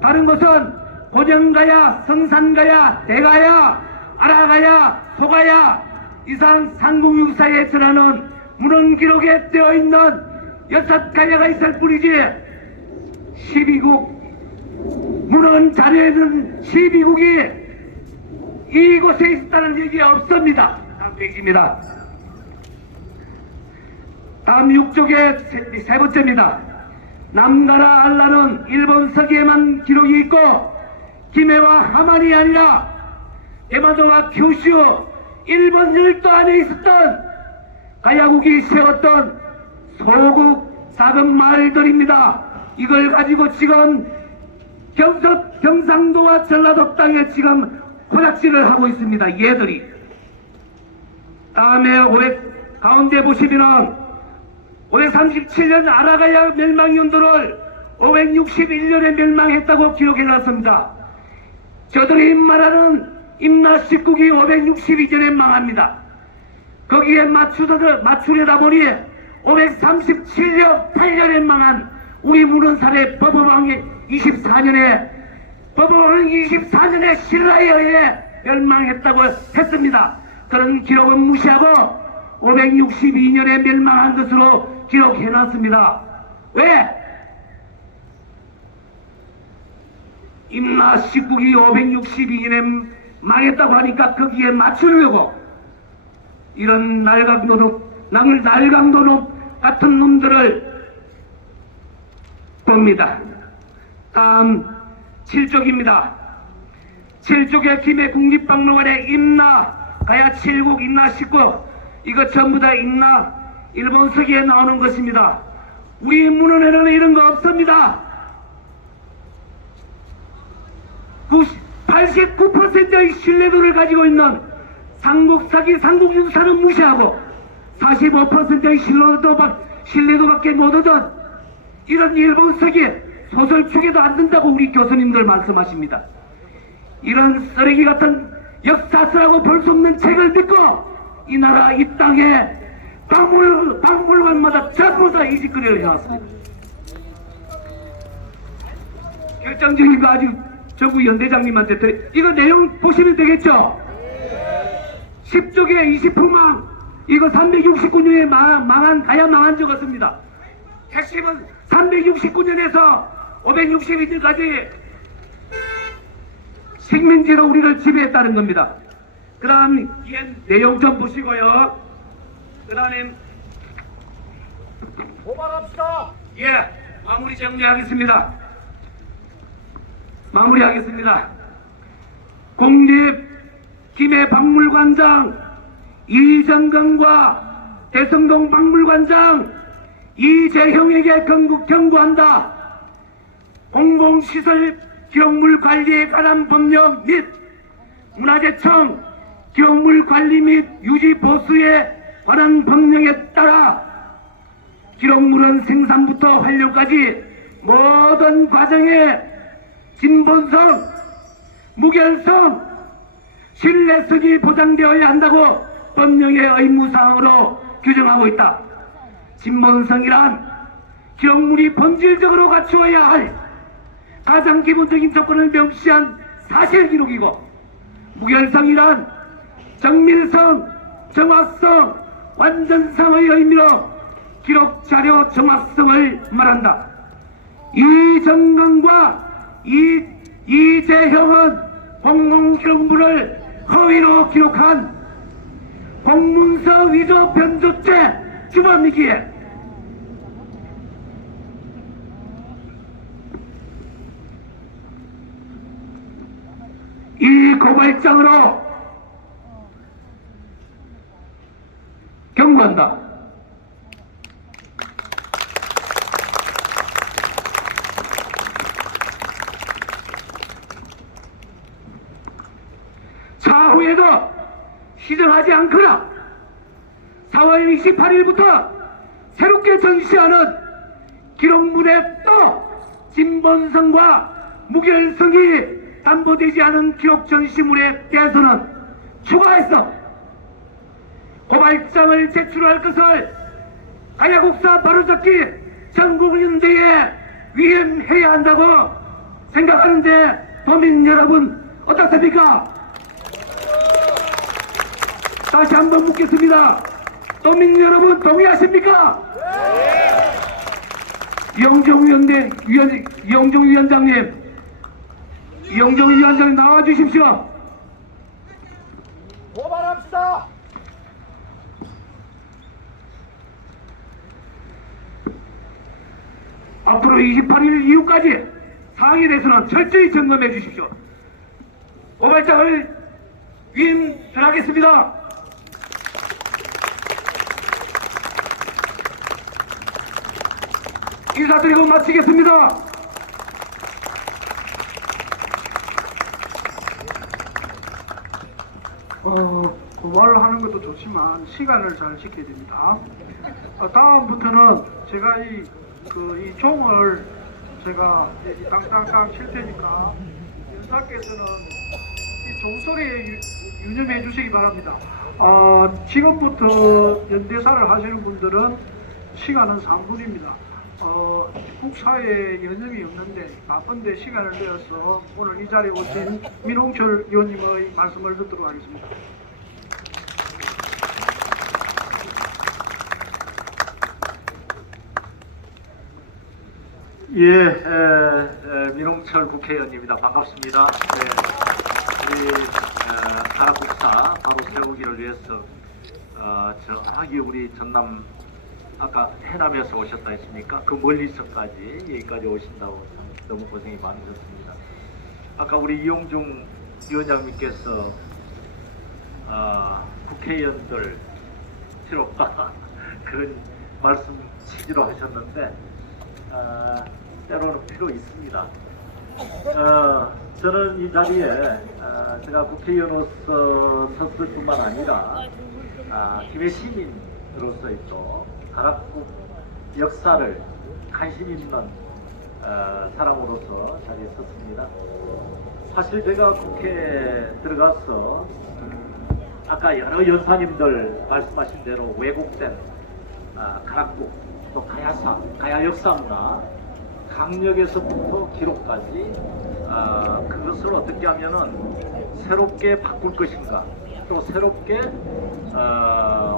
다른 것은 고정가야, 성산가야, 대가야, 아라가야, 소가야 이상 삼국유사에 전하는 문헌 기록에 되어 있는 6가야가 있을 뿐이지 12국 문헌 자료에는 12국이 이곳에 있다는 얘기가 없습니다. 다음 페이지입니다. 다음 6쪽의 세 번째입니다. 남가라 알라는 일본 서기에만 기록이 있고 김해와 함안이 아니라 대마도와 규슈 일본 열도 안에 있었던 가야국이 세웠던 소국 작은 마을들입니다. 이걸 가지고 지금 경상도와 전라도 땅에 지금 호작질을 하고 있습니다. 얘들이. 다음에 가운데 보시면은 537년 아라가야 멸망연도를 561년에 멸망했다고 기록해놨습니다. 저들이 말하는 임나 19국이 562년에 망합니다. 거기에 맞추려다 보니 537년 8년에 망한 우리 문헌사례 법어왕이 24년에 신라에 의해 멸망했다고 했습니다. 그런 기록은 무시하고 562년에 멸망한 것으로 기록해놨습니다. 왜? 임나 19국이 562년에 망했다고 하니까 거기에 맞추려고 이런 날강도둑 같은 놈들을 봅니다. 다음 7쪽입니다. 7쪽에 김해 국립박물관에 임나 가야 7국 임나 19국 이거 전부 다 임나 일본 서기에 나오는 것입니다. 우리 문헌에는 이런 거 없습니다. 89%의 신뢰도를 가지고 있는 삼국사기 삼국유사는 무시하고 45%의 신뢰도밖에 못 얻은 이런 일본 서기 소설 축에도 안 된다고 우리 교수님들 말씀하십니다. 이런 쓰레기 같은 역사서라고 볼 수 없는 책을 믿고 이 나라 이 땅에 박물관마다 전부 다 이직거리를 해왔습니다. 결정적인 거 아주 정부 연대장님한테 이거 내용 보시면 되겠죠? 10쪽에 20풍망 이거 369년에 망한 가야 망한 적 없습니다. 핵심은 369년에서 562년까지 식민지로 우리를 지배했다는 겁니다. 그 다음 내용 좀 보시고요. 그 다음에 고발합시다. 예, 마무리 정리하겠습니다. 국립 김해 박물관장 이정근과 대성동 박물관장 이재형에게 경고한다. 공공시설 기록물 관리에 관한 법령 및 문화재청 기록물 관리 및 유지 보수에 관한 법령에 따라 기록물은 생산부터 활용까지 모든 과정에 진본성, 무결성, 신뢰성이 보장되어야 한다고 법령의 의무사항으로 규정하고 있다. 진본성이란 기록물이 본질적으로 갖추어야 할 가장 기본적인 조건을 명시한 사실 기록이고, 무결성이란 정밀성, 정확성, 완전성의 의미로 기록 자료 정확성을 말한다. 이정근과 이재형은 공공기록물을 허위로 기록한 공문서 위조 변조죄 주범이기에 이 고발장으로 경고한다. 차후에도 시정하지 않거나 4월 28일부터 새롭게 전시하는 기록물에 또 진본성과 무결성이 담보되지 않은 기록 전시물에 대해서는 추가해서 고발장을 제출할 것을 가야국사 바로잡기 전국연대에 위임해야 한다고 생각하는데 도민 여러분 어떻습니까? 다시 한번 묻겠습니다. 도민 여러분 동의하십니까? 이영종 위원장님 나와주십시오. 고발합시다. 앞으로 28일 이후까지 상황에 대해서는 철저히 점검해 주십시오. 고발장을 위임하겠습니다. 인사드리고 마치겠습니다. 고발을 하는 것도 좋지만 시간을 잘 지켜야 됩니다. 다음부터는 제가 이 종을 제가 땅땅땅 칠 테니까 연사께서는 이 종소리에 유념해 주시기 바랍니다. 지금부터 연대사를 하시는 분들은 시간은 3분입니다. 국사에 여념이 없는데 바쁜데 시간을 내어서 오늘 이 자리에 오신 민홍철 의원님의 말씀을 듣도록 하겠습니다. 민홍철 국회의원입니다. 반갑습니다. 우리 가락국사 바로 세우기를 위해서 저기 우리 전남 아까 해남에서 오셨다 했습니까? 그 멀리서까지 여기까지 오신다고 참 너무 고생이 많으셨습니다. 아까 우리 이용중 위원장님께서 국회의원들 필요가 그런 말씀 취지로 하셨는데 때로는 필요 있습니다. 저는 이 자리에 제가 국회의원으로서 섰을 뿐만 아니라 김해 시민으로서의 또 가락국 역사를 관심 있는 사람으로서 자리에 섰습니다. 사실 제가 국회에 들어가서 아까 여러 연사님들 말씀하신 대로 왜곡된 가락국 또 가야 역사문화 강력에서부터 기록까지 그것을 어떻게 하면은 새롭게 바꿀 것인가 또 새롭게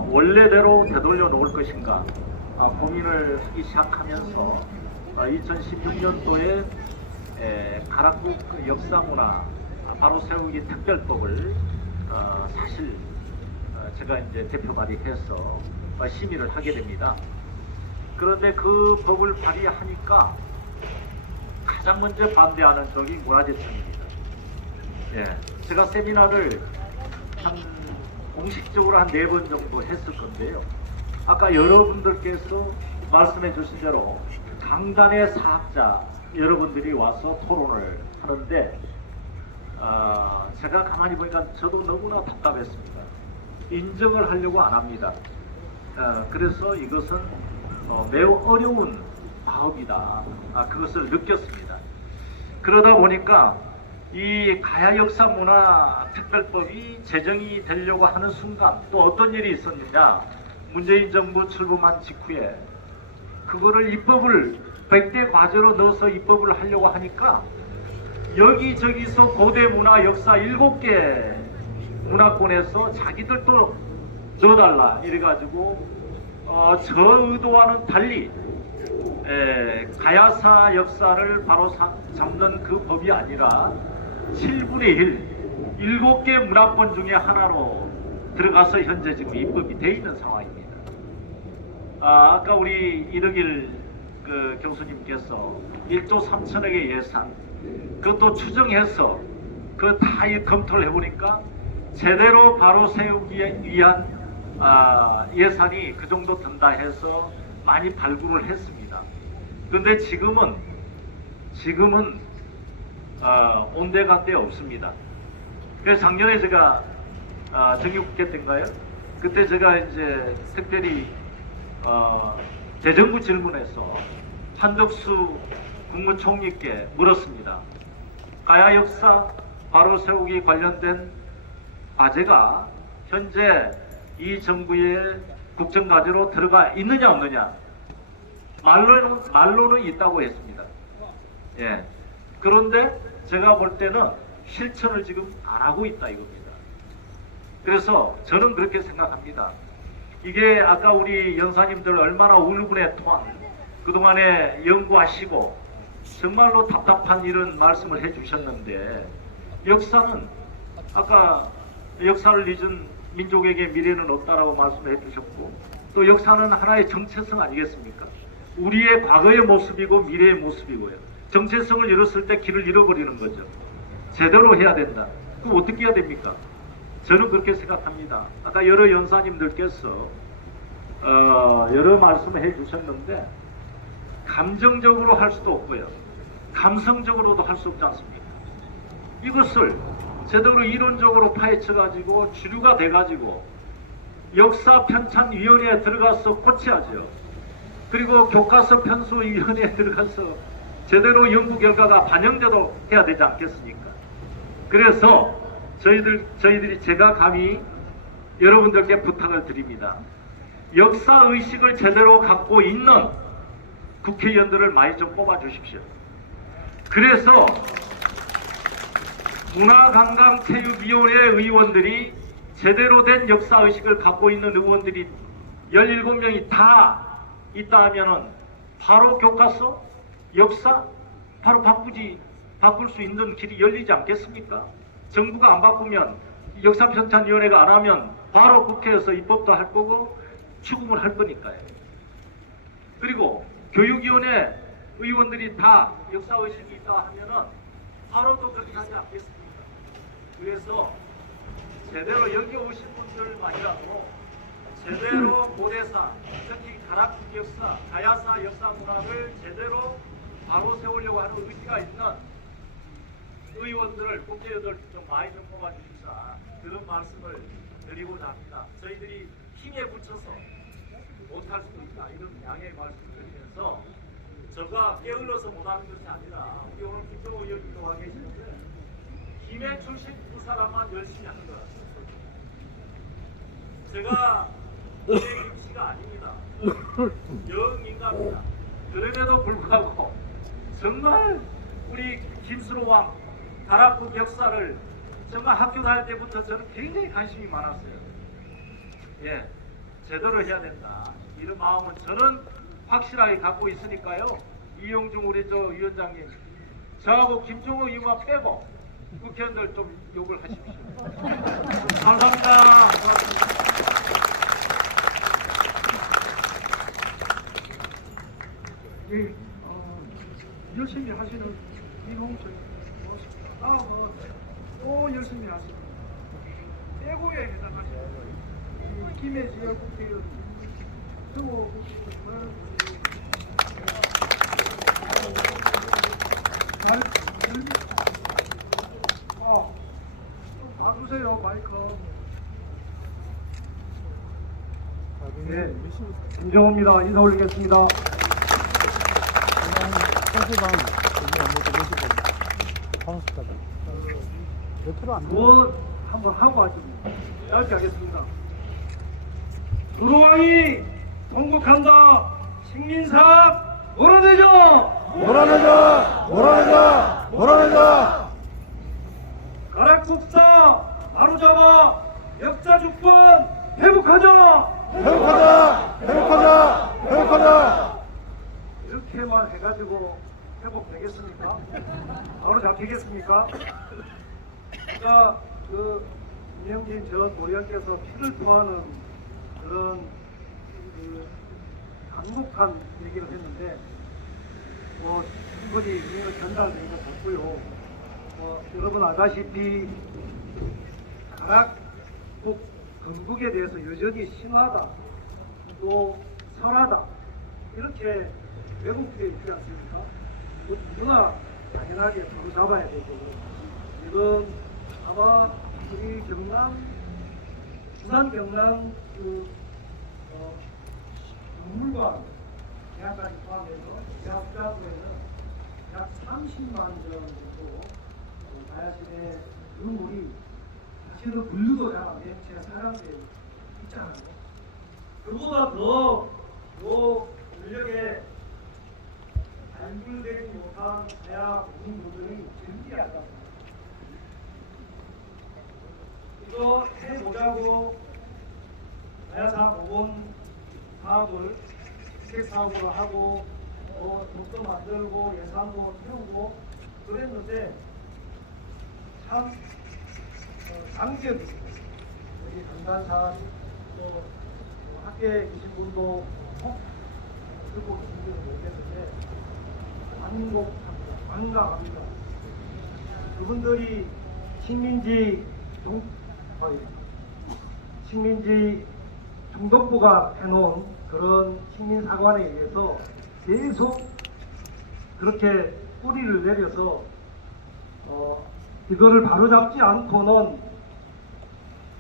원래대로 되돌려 놓을 것인가 고민을 하기 시작하면서 2016년도에 가락국 역사문화 바로 세우기 특별법을 사실 제가 이제 대표 발의해서 심의를 하게 됩니다. 그런데 그 법을 발의하니까 가장 먼저 반대하는 쪽이 문화재청입니다. 제가 세미나를 공식적으로 한 4번 정도 했을 건데요. 아까 여러분들께서 말씀해 주신 대로 강단의 사학자 여러분들이 와서 토론을 하는데 제가 가만히 보니까 저도 너무나 답답했습니다. 인정을 하려고 안 합니다. 그래서 이것은 매우 어려운 사업이다. 그것을 느꼈습니다. 그러다 보니까 이 가야역사문화 특별법이 제정이 되려고 하는 순간 또 어떤 일이 있었느냐, 문재인 정부 출범한 직후에 그거를 입법을 100대 과제로 넣어서 입법을 하려고 하니까 여기저기서 고대 문화 역사 7개 문화권에서 자기들도 넣어달라 이래가지고 저 의도와는 달리 가야사 역사를 바로 잡는 그 법이 아니라 7분의 1, 7개 문화권 중에 하나로 들어가서 현재 지금 입법이 되어 있는 상황입니다. 아까 우리 이덕일 그 교수님께서 1조 3천억의 예산 그것도 추정해서 그 다 검토를 해보니까 제대로 바로 세우기 위한 예산이 그 정도 든다 해서 많이 발굴을 했습니다. 그런데 지금은 온데간데 없습니다. 그래서 작년에 제가 정기국회 때인가요? 그때 제가 이제 특별히 대정부 질문에서 한덕수 국무총리께 물었습니다. 가야 역사 바로 세우기 관련된 과제가 현재 이 정부의 국정과제로 들어가 있느냐 없느냐? 말로는 있다고 했습니다. 예. 그런데 제가 볼 때는 실천을 지금 안 하고 있다 이겁니다. 그래서 저는 그렇게 생각합니다. 이게 아까 우리 연사님들 얼마나 울분에 토한 그동안에 연구하시고 정말로 답답한 이런 말씀을 해주셨는데 역사는 아까 역사를 잊은 민족에게 미래는 없다라고 말씀을 해주셨고 또 역사는 하나의 정체성 아니겠습니까? 우리의 과거의 모습이고 미래의 모습이고요. 정체성을 잃었을 때 길을 잃어버리는 거죠. 제대로 해야 된다. 그럼 어떻게 해야 됩니까? 저는 그렇게 생각합니다. 아까 여러 연사님들께서 여러 말씀을 해주셨는데 감정적으로 할 수도 없고요. 감성적으로도 할 수 없지 않습니까? 이것을 제대로 이론적으로 파헤쳐가지고 주류가 돼가지고 역사편찬위원회에 들어가서 고쳐야죠. 그리고 교과서 편수위원회에 들어가서 제대로 연구 결과가 반영되도록 해야 되지 않겠습니까? 그래서 저희들이 제가 감히 여러분들께 부탁을 드립니다. 역사의식을 제대로 갖고 있는 국회의원들을 많이 좀 뽑아주십시오. 그래서 문화관광체육위원회 의원들이 제대로 된 역사의식을 갖고 있는 의원들이 17명이 다 있다 하면은 바로 교과서, 역사 바로 바꿀 수 있는 길이 열리지 않겠습니까? 정부가 안 바꾸면 역사편찬위원회가 안 하면 바로 국회에서 입법도 할 거고 추궁을 할 거니까요. 그리고 교육위원회 의원들이 다 역사의식이 있다 하면은 바로 또 그렇게 하지 않겠습니까? 그래서 제대로 여기 오신 분들만이라도 제대로 고대사, 특히 가락국 역사, 가야사 역사 문화를 제대로 바로 세우려고 하는 의지가 있는 의원들을 국회의원들 좀 많이 좀 뽑아주십사 그런 말씀을 드리고자 합니다. 저희들이 힘에 붙여서 못할 수도 있다 이런 양해의 말씀을 드리면서 제가 게을러서 못하는 것이 아니라 우리 오늘 김종호 의원님도 와 계시는데 힘에 출신 두 사람만 열심히 하는 것 같습니다. 제가 김씨가 아닙니다. 영인갑니다. 그럼에도 불구하고 정말 우리 김수로 왕 가락국 역사를 정말 학교 다닐 때부터 저는 굉장히 관심이 많았어요. 예, 제대로 해야 된다. 이런 마음은 저는 확실하게 갖고 있으니까요. 이용중 우리 저 위원장님, 저하고 김종호 의원만 빼고 국회의원들 좀 욕을 하십시오. 감사합니다. 고맙습니다. 예, 열심히 하시는 이홍철 또 열심히 하시는 최고에 해당하시는 김혜지열 국회의원 그리고 봐주세요 마이크. 네, 김정호입니다. 인사 올리겠습니다. 뭐 한번 하고 하죠. 짧게 하겠습니다. 두루왕이 통곡한다. 식민사 몰아내자. 몰아내자! 몰아내자! 몰아내자! 가락국사 바로잡아 역사 주권 회복하자. 회복하자! 회복하자! 회복하자! 이렇게만 해가지고 회복되겠습니까? 바로 잡히겠습니까? 아까 그 이명진 전 의원께서 피를 토하는 그런 그 강력한 얘기를 했는데 충분히 의미가 전달된 것 같고요. 여러분 아다시피 가락국 건국에 대해서 여전히 심하다 또 선하다 이렇게 왜곡되어 있지 않습니까? 누구나 당연하게 바로 잡아야 되고 지금 아마 우리 부산 경남 그 박물관 대학까지 포함해서 대학가부에는 약 30만 점 정도 가야실의 유물이 사실은 분류도 잘 안 된 채 사람들이 있잖아요. 그보다 더 권력에 안굴되지 못한 대학 국민분들이 준비한다. 이거 해보자고 가야사 보건 사업을 주택 사업으로 하고 목도 만들고 예산도 세우고 그랬는데 참 장기적인 우리 강단사 또 학교에 계신 분도 듣고 계신지는 모르겠는데 완강합니다. 그분들이 식민지 총독부가 해놓은 그런 식민사관에 의해서 계속 그렇게 뿌리를 내려서 이거를 바로잡지 않고는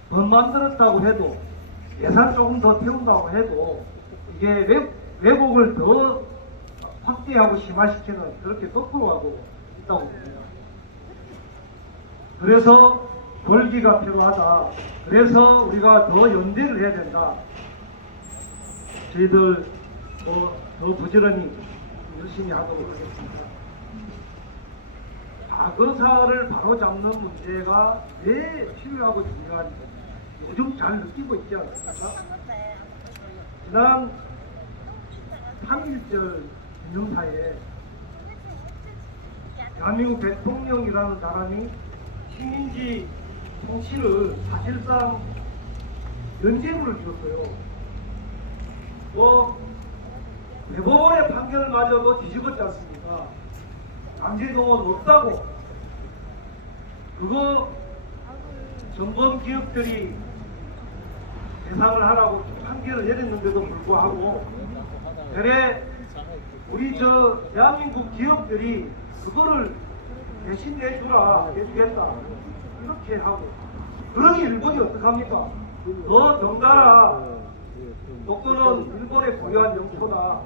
돈 만들었다고 해도 예산 조금 더 태운다고 해도 이게 왜곡을 더 확대하고 심화시키는 그렇게 거꾸로 가고 있다고 봅니다. 그래서 권기가 필요하다. 그래서 우리가 더 연대를 해야 된다. 저희들 더 부지런히 열심히 하도록 하겠습니다. 과거사를 바로잡는 문제가 왜 필요하고 중요한지 요즘 잘 느끼고 있지 않습니까? 지난 3.1절 기념사에 대한민국 대통령이라는 사람이 식민지 통치를 사실상 면죄부를 지었어요. 대법원의 판결마저 뒤집었지 않습니까? 강제동원 없다고. 그거 전범 기업들이 배상을 하라고 판결을 내렸는데도 불구하고 그래 우리 대한민국 기업들이 그거를 대신 해주겠다 이렇게 하고 그러니 일본이 어떡합니까? 너 정나라 독도는 일본의 고유한 영토다.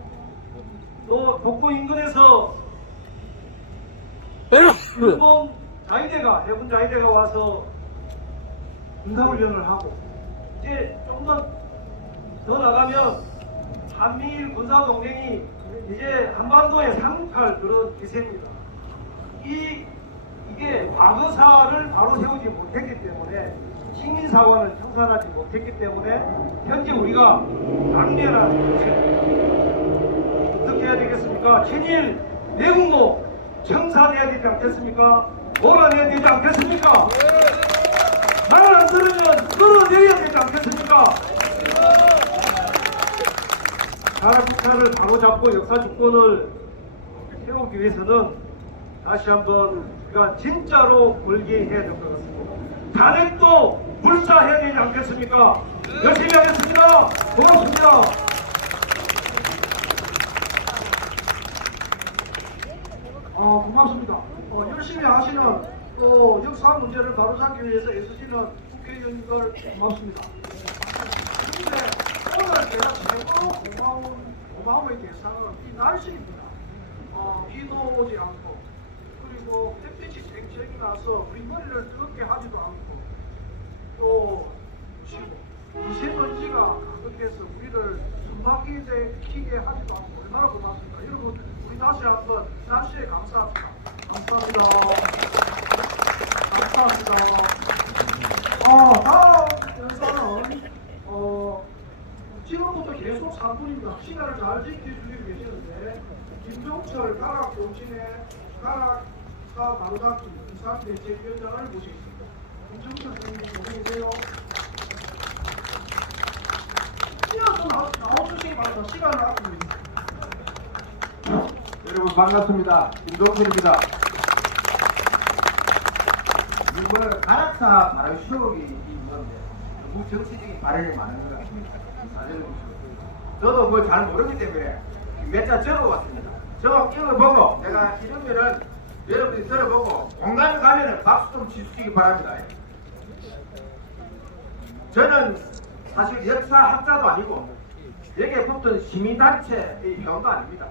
또 독도 인근에서 일본 자위대가 해군 자위대가 와서 군사훈련을 하고 이제 좀 더 나가면 한미일 군사동맹이 이제 한반도에 상륙할 그런 기세입니다. 이게 과거사를 바로 세우지 못했기 때문에 식민사관을 청산하지 못했기 때문에 현재 우리가 낭비하는 것입니다. 어떻게 해야 되겠습니까? 친일 내국노 청산해야 되지 않겠습니까? 몰아내야 되지 않겠습니까? 말 안 들으면 끌어내야 되지 않겠습니까? 나라 국사를 바로잡고 역사 주권을 세우기 위해서는 다시 한번 우리가 진짜로 골기해야 될 것 같습니다. 잔액도 불사해야 되지 않겠습니까? 열심히 하겠습니다. 고맙습니다. 고맙습니다. 열심히 하시는 역사 문제를 바로잡기 위해서 애쓰시는 국회의원님들 고맙습니다. 그런데 오늘 제가 최고로 고마움의 대상은 이 날씨입니다. 비도 오지 않고 그리고 햇빛이 쨍쨍이 나서 우리 머리를 뜨겁게 하지도 않고 또 미세먼지가 그렇게해서 우리를 숨막히게 키게 하지도 않고 얼마나 고맙습니까? 여러분 우리 다시 한번 날씨에 감사합니다. 감사합니다. 감사합니다. 다음 연사는 지금부터 계속 3분입니다. 시간을 잘 지켜주시고 계시는데 김종철 가락정신의 가락사 바로잡기 이사대책위원장을 모시겠습니다. 김종철 선생님 고생하세요. 뛰어서 나와주시기 바랍니다. 시간을 아끼고 있습니다. 여러분 반갑습니다. 김동철입니다. 이번에 가락사 바로 수업이 있는데 너무 정치적인 발언이 많은 것 같습니다. 저도 뭐 잘 모르기 때문에 몇 자 적어봤습니다. 저 읽어보고 내가 이러면은 여러분이 들어보고 공감이 가면은 박수 좀 치시기 바랍니다. 저는 사실 역사학자도 아니고 여기에 붙은 시민단체의 회원도 아닙니다.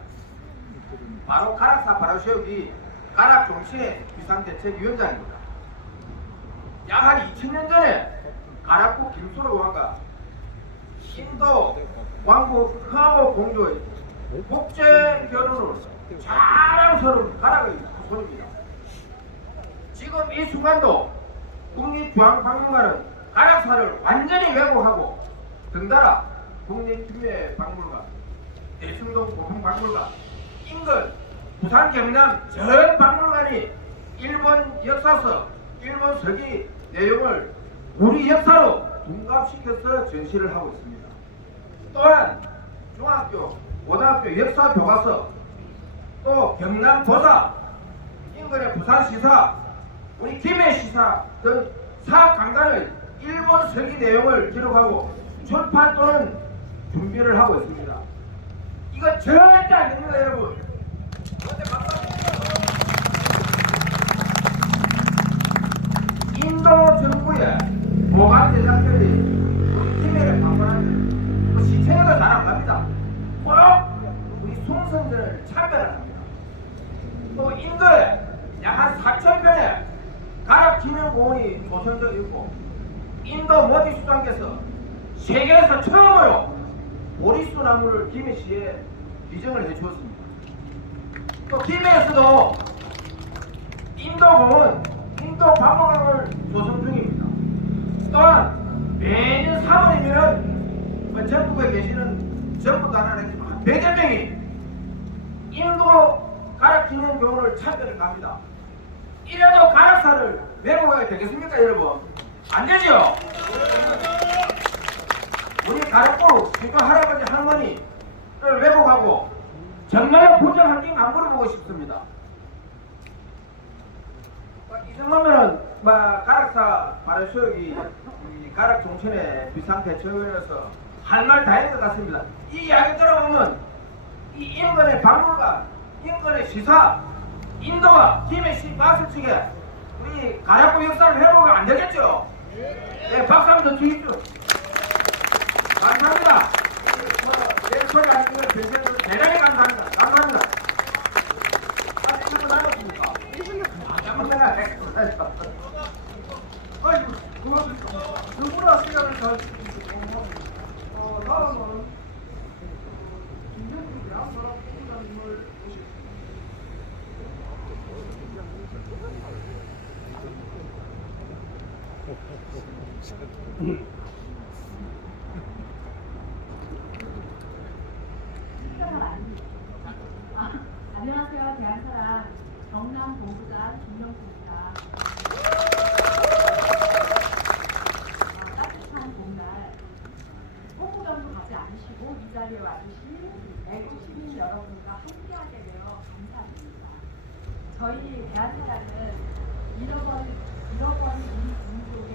바로 가락사 바로 세우기 가락정신의 비상대책위원장입니다. 약 한 2000년 전에 가락구 김수로 왕과 인도 왕국 카오 공주의 국제 결혼을 자랑스러운 가락의 후손입니다. 지금 이 순간도 국립중앙박물관은 가락사를 완전히 왜곡하고 덩달아 국립규명박물관, 대승동 고흥박물관, 인근 부산 경남 전 박물관이 일본 역사서, 일본 서기 내용을 우리 역사로 둔갑시켜서 전시를 하고 있습니다. 또한 중학교, 고등학교 역사 교과서, 또 경남 도사, 인근의 부산 시사, 우리 김해 시사 등 사학 강단의 일본 서기 내용을 기록하고 출판 또는 준비를 하고 있습니다. 이거 절대 안 됩니다, 여러분. 인도 정부의 보관 대장들이 우리 김해를 방문하면 또 시청에도 잘 안 갑니다. 꼭 우리 숭성들을 참배를 합니다. 또 인도에 약 한 4,000평의 가락 기념공원이 조성되어 있고, 인도 모디 수장께서 세계에서 처음으로 보리수 나무를 김해시에 지정을 해주었습니다. 또 김해에서도 인도공원, 인도박물관을 조성 중입니다. 또한 매년 3월이면 전국에 계시는 전부도 안 하지만 100여 명이 인도 가락 기념공원을 참배를 갑니다. 이래도 가락사를 외국어야 되겠습니까, 여러분? 안 되죠? 우리 가락부 지도 할아버지 할머니를 왜곡하고 정말로 부정한 게 안 물어보고 싶습니다. 이 정도면 가락사 발효 수역이 가락 종천의 비상대처원에서 할 말 다 했는 것 같습니다. 이 이야기 들어보면 이 인근의 박물관, 인근의 시사, 인도와 김해시 봤을 적에 우리 가락부 역사를 회복이 안 되겠죠? 네, 박수 한번 더 주십시오. 감사합니다. 내 소리 안 듣는 변세들 대단히 감사합니다. 감사합니다. 이거 나눴습니까? 감사합니다. 아이고, 누구나 시간을 잘 주시고, 다음은 김정국 양서랍 부장님을 모시겠습니다. 안녕하세요. 대한사랑 경남 본부장 김명수입니다. 따뜻한 봄날 홍보전도 가지 않으시고 이 자리에 와주신 애국 시민 여러분과 함께하게 되어 감사드립니다. 저희 대한사랑은 잃어버린 우리 민족의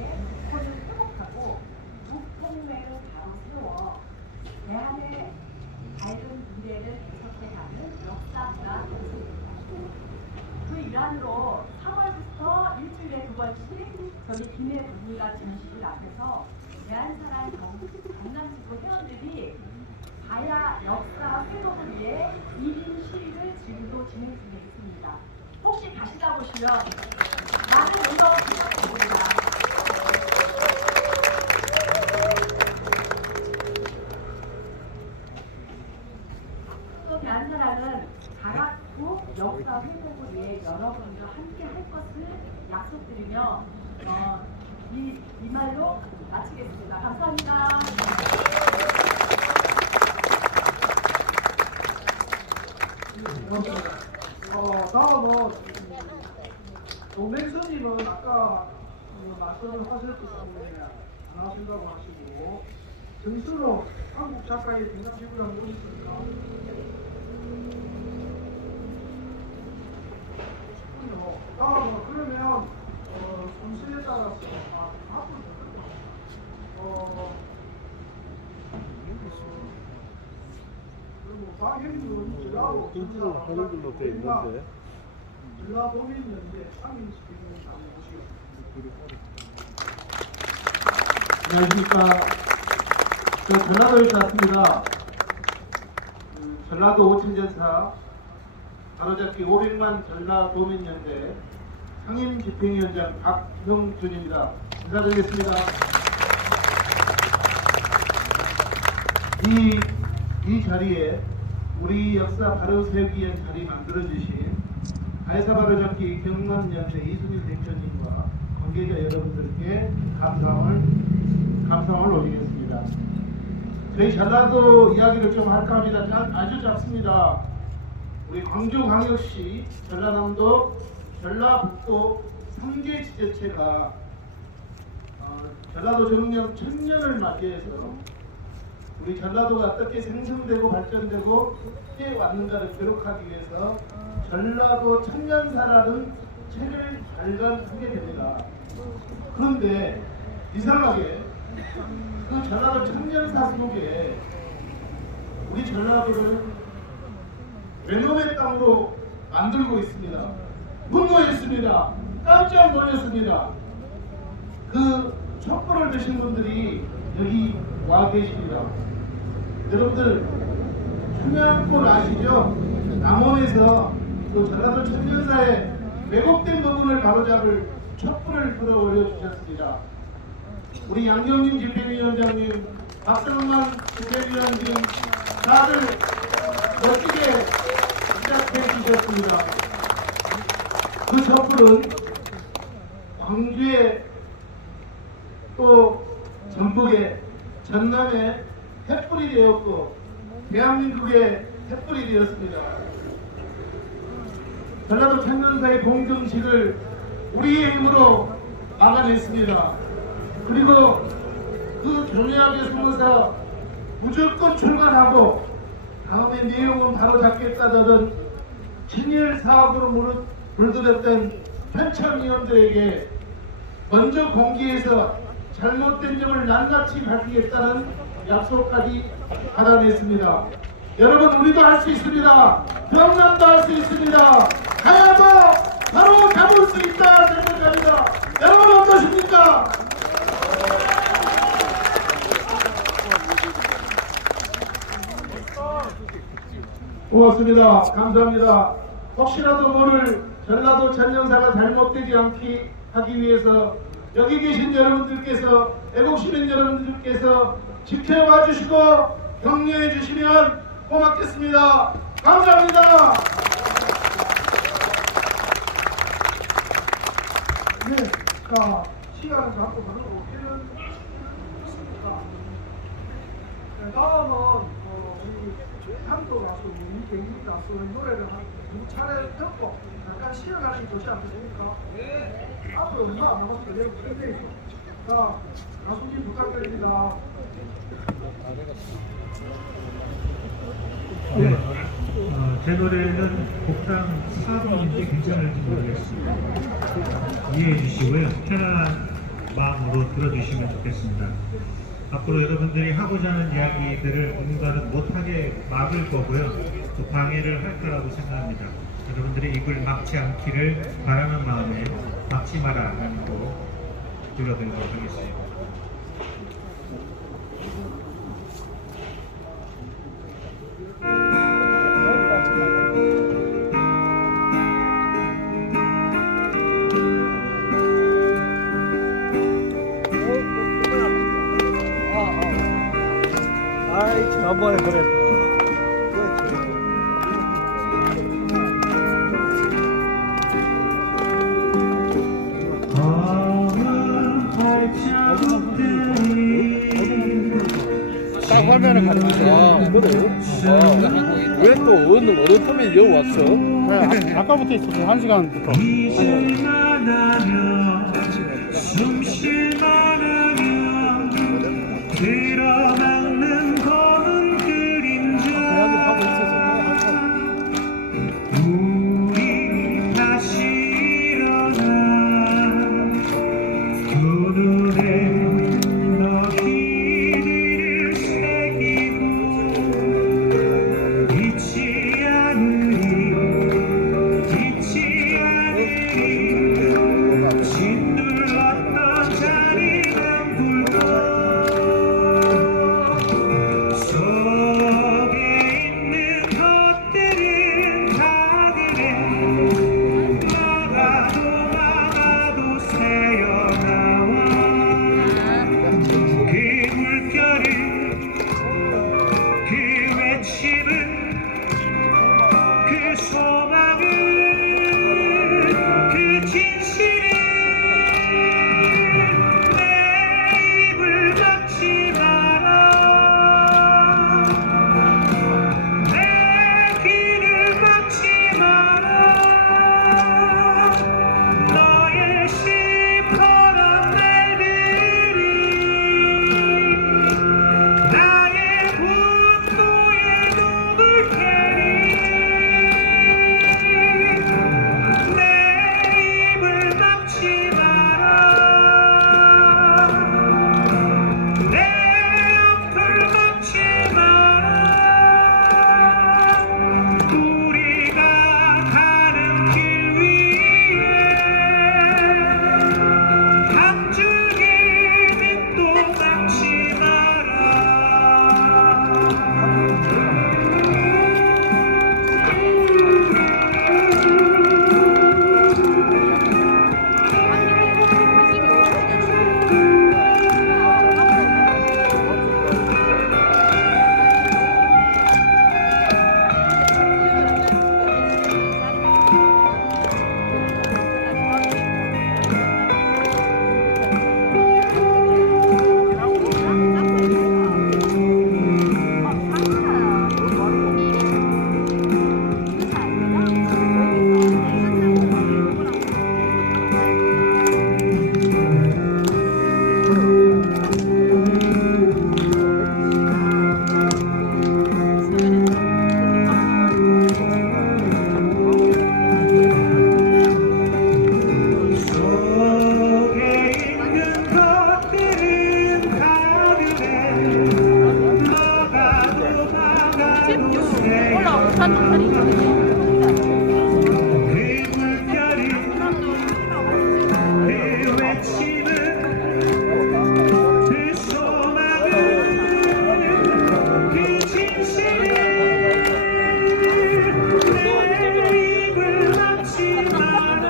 국권을 회복하고 북통매를 바로 세워 대한의 밝은 미래를 개척해가는 역사문화 정책입니다. 그 일환으로 3월부터 일주일에 2번씩 저희 김해 북미가 전시실 앞에서 대한사랑 강남지구 회원들이 가야 역사 회복을 위해 1인 시위를 지금도 진행 중에 있습니다. 혹시 가시다 보시면 많은 응원 부탁드립니다. 대한사랑은 가락부 역사 회복을 위해 여러분과 함께 할 것을 약속드리며 이 말로 마치겠습니다. 감사합니다. 다음은 동맹선님은 아까 말씀을 하셨기 때문에 안 하신다고 하시고, 정수로 한국 작가의 등장 지구를 한번 보셨습니까? 다음은 그러면 순서에 따라서 앞으로 그리고 박형준 전라도 인지를 하는 걸로 되어 있는데 전라도민연대 상임시키는 장 모시겠습니다. 안녕하십니까. 저 전라도에서 왔습니다. 전라도 오천전사 바로잡기 500만 전라도민연대 상임집행위원장 박형준입니다. 인사드리겠습니다. 이 자리에 우리 역사 바로 세우기 위한 자리 만들어주신 가해사 바로잡기 경남연대 이순일 대표님과 관계자 여러분들께 감사함을 올리겠습니다. 저희 전라도 이야기를 좀 할까 합니다. 아주 작습니다. 우리 광주광역시, 전라남도, 전라북도 3개 지자체가 전라도 정령 1000년을 맞이해서 우리 전라도가 어떻게 생성되고 발전되고 해왔는가를 기록하기 위해서 전라도 천년사라는 책을 발간하게 됩니다. 그런데 이상하게 그 전라도 천년사 속에 우리 전라도를 외놈의 땅으로 만들고 있습니다. 분노했습니다. 깜짝 놀랐습니다. 그 촛불을 드신 분들이 여기 와 계십니다. 여러분들 청양골 아시죠? 남원에서 그 전라도 천년사의 왜곡된 부분을 바로잡을 촛불을 불어올려 주셨습니다. 우리 양경림 집행위원장님, 박성만 집행위원님 다들 멋지게 시작해 주셨습니다. 그 촛불은 광주에 또 전북에 전남에 횃불이 되었고 대한민국의 횃불이 되었습니다. 전라도 천년사의 공정식을 우리의 힘으로 막아냈습니다. 그리고 그 교묘하게 숨어서 무조건 출간하고 다음에 내용은 바로 잡겠다던 친일 사업으로 물들였던 현천위원들에게 먼저 공개해서 잘못된 점을 낱낱이 밝히겠다는 약속까지 받아냈습니다. 여러분, 우리도 할 수 있습니다. 경남도 할 수 있습니다. 가야도 바로 잡을 수 있다 생각합니다. 여러분 어떠십니까? 고맙습니다. 감사합니다. 혹시라도 모를 전라도 천년사가 잘못되지 않게 하기 위해서 여기 계신 여러분들께서, 애국시민 여러분들께서 지켜봐 주시고 격려해 주시면 고맙겠습니다. 감사합니다. 네, 자, 시간을 갖고 가는 오기는 다음은 우리 한도 가수 이경희 가수의 노래를 한 두 차례 듣고 잠깐 쉬어가시면 좋지 않겠습니까? 네. 앞으로 얼마 안 남았을 때 내일 자, 가수님 부탁드립니다. 네, 제 노래는 곡당 4분인지 괜찮을지 모르겠습니다. 이해해 주시고요. 편안한 마음으로 들어주시면 좋겠습니다. 앞으로 여러분들이 하고자 하는 이야기들을 누군가는 못하게 막을 거고요. 또 방해를 할 거라고 생각합니다. 여러분들의 입을 막지 않기를 바라는 마음에 막지 마라라는 곡 불러드리도록 하겠습니다. 지난번에 그랬어. 딱 화면을 가리면서 그래. 왜 또 어느 텀에 이어왔어? 그래, 아까부터 있었어. 1시간부터. 짓눌렀던 자리 그 소망을 그 진실을 내 입을 막지 마라 내 길을 막지 마라 너의 시퍼런 날들이 나의 분노에 녹을 테니 내 입을 막지 마라 내 앞을 막지 마라 우리가 가는 길 위에 한 줄기 빛도 막지 마라 속에 있는 것들은 가득해 너가도 나가도 새 그 물결이 그 외침은 그 소망은 그 진실은 내 입을 막지 마라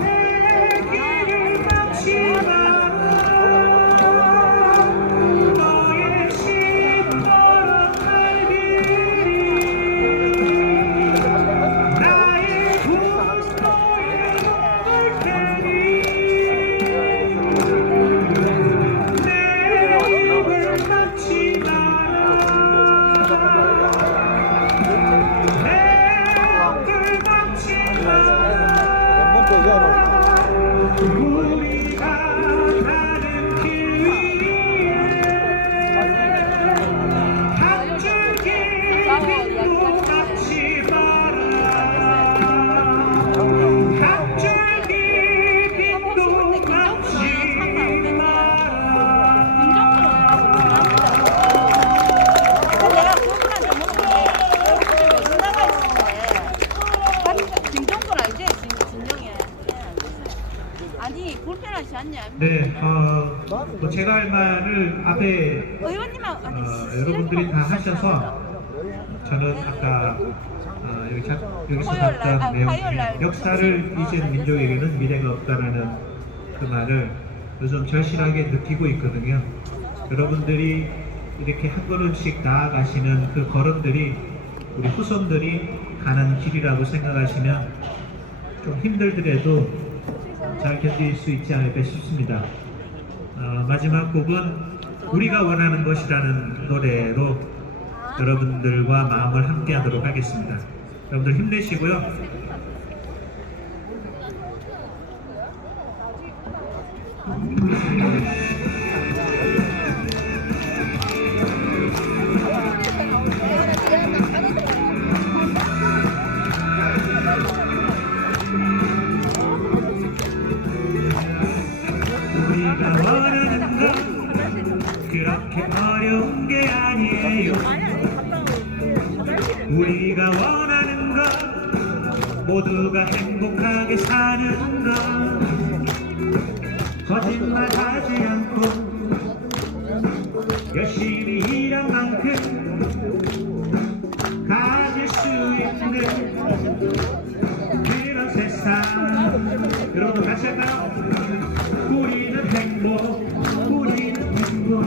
내 길을 막지 마라 너의 시퍼런 날들이 나의 분노에 녹을 테니 내 입을 막지 마라 내 앞을 막지 마라 우리가 가는 길 위에 한 줄기 빛도 막지 마라 한 줄기 빛도 막지 마라 내가 그분한테 물어보는데 김종걸 알지? 진정해. 아니 불편하지 않냐? 네, 뭐 제가 할 말을 앞에 의원님하고 아니 여러분들이 다 하셔서 저는 아까 여기서 화요일 날, 봤던 내용 화요일 날 중에 역사를 잊은 민족에게는 미래가 없다라는 그 말을 요즘 절실하게 느끼고 있거든요. 여러분들이 이렇게 한 걸음씩 나아가시는 그 걸음들이 우리 후손들이 가는 길이라고 생각하시면 좀 힘들더라도 잘 견딜 수 있지 않을까 싶습니다. 마지막 곡은 우리가 원하는 것이라는 노래로 여러분들과 마음을 함께 하도록 하겠습니다. 여러분들 힘내시고요. 우리가 원하는 건 그렇게 어려운 게 아니에요. 우리가 원하는 건 모두가 행복하게 사는 것, 거짓말하지 않고 열심히 일한 만큼 가질 수 있는 그런 세상. 여러분 같이 할까요? 우리는 행복, 우리는 행복,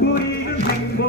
우리는 행복.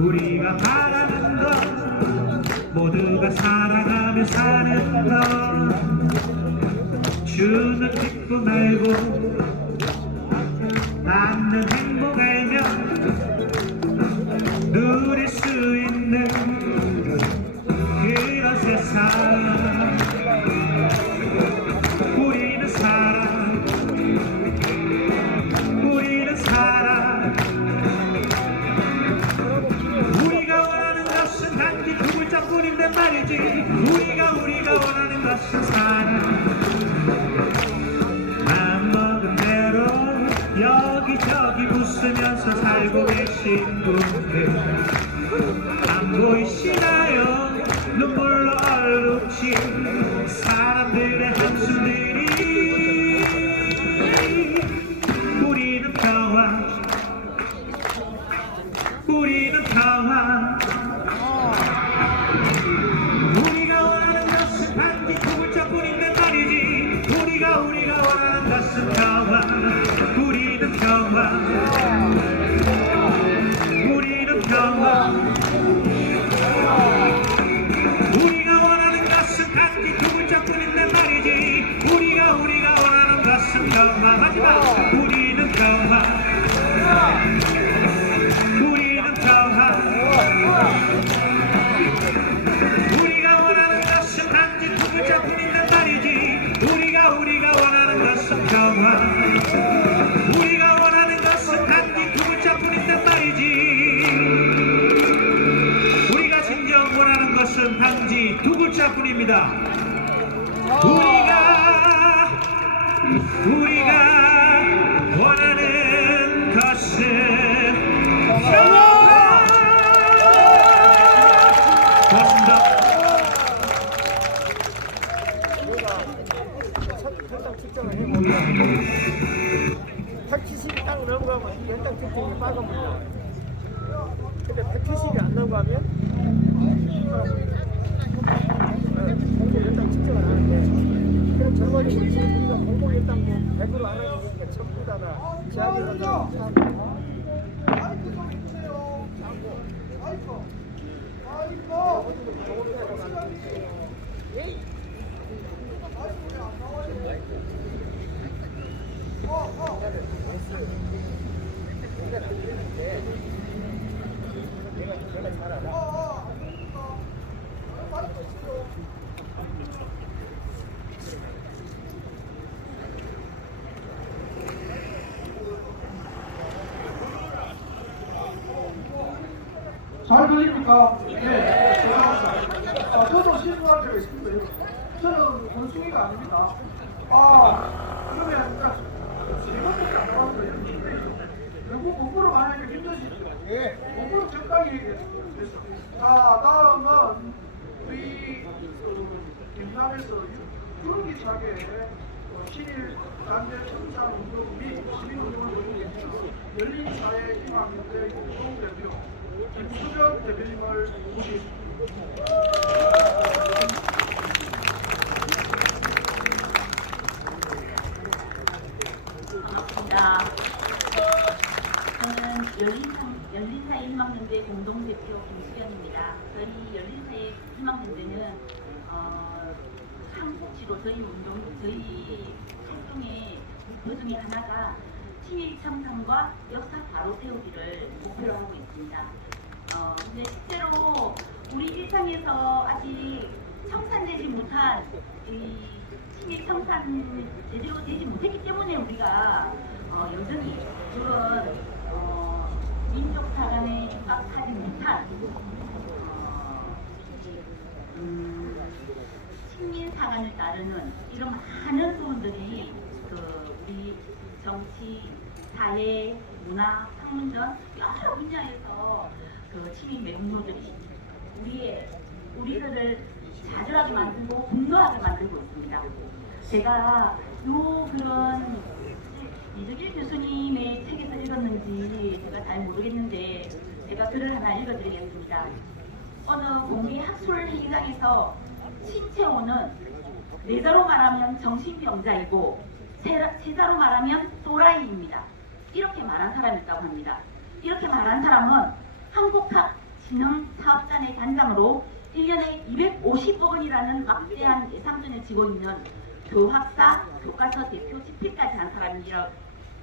우리가 바라는 것 모두가 사랑하며 사는 것 주는 기쁨 알고 받는 행복 알며 누릴 수 있는 그런 세상 우리는 사랑 우리는 사랑 우리가 원하는 것은 단지 두 글자뿐인데 말이지 우리가 원하는 것은 사랑 맘먹은 대로 여기저기 웃으면서 살고 계신 분들 안 보이시나요 눈물로 얼룩진 사람들의 한숨들이 우리는 평화 우리는 평화 우리가 원하는 것은 단지 두 글자뿐인데 말이지 우리가 원하는 것은 평화 우리는 평화 우리는 평화 우리가 원하는 것은 단지 두 글자뿐인데 말이지 우리가 원하는 것은 평화 하지마 우리는 평화 우리는 평화 우리가 원하는 것은 단지 두 글자뿐인데 말이지 우리가 원하는 것은 평화 우리가 원하는 것은 단지 두 글자뿐인데 말이지 우리가 진정 원하는 것은 단지 두 글자뿐입니다 우리가 원하는 것은 평화 고맙습니다. 현장 측정을 해보면 170이 딱 넘어가면 현장 측정이 빨간불이야. 근데 170이 안 넘어가면 현장 측정을 하는데 그런 결과적으로 지금 우리가 공공 일단 뭐 100으로 안 하는 게 전부 다다 지하기관장 잘 들립니까? 네, 죄송합니다. 저도 실수할 때가 있습니다. 저는 원숭이가 아닙니다. 그러면 제것밖에 안 나왔어요. 결국 공부를 많이 하니까 힘드시죠? 예. 공부를 적당히 얘기했습니다. 자, 다음은 우리 경남에서 유기차게 신일 단대 청산운동 및 시민운동을 보여주는 열린사회 희망연대 공동대표 김수전 대표님을 모시겠습니다. 반갑습니다. 저는 열린사회 희망연대 공동대표 김수연입니다. 저희 열린사회 희망연대는 한국지로 저희 활동의 그 중에 하나가 시민 청산과 역사 바로 세우기를 목표로 하고 있습니다. 근데 실제로 우리 일상에서 아직 청산되지 못한 이 시민 청산 제대로 되지 못했기 때문에 우리가 여전히 그런 민족사 간에 육박하지 못한 식민사관을 따르는 이런 많은 부분들이 우리 정치, 사회, 문화, 학문전 여러 분야에서 시민 매국노들이 우리들을 좌절하게 만들고 분노하게 만들고 있습니다. 제가 그런 이석일 교수님의 책에서 읽었는지 제가 잘 모르겠는데 제가 글을 하나 읽어드리겠습니다. 어느 공개 학술 회의장에서 신채호는 네자로 말하면 정신병자이고 세자로 말하면 또라이입니다. 이렇게 말한 사람이 있다고 합니다. 이렇게 말한 사람은 한국학 진흥 사업단의 단장으로 1년에 250억 원이라는 막대한 예산전을 지고 있는 교학사 교과서 대표 집필까지 한 사람이라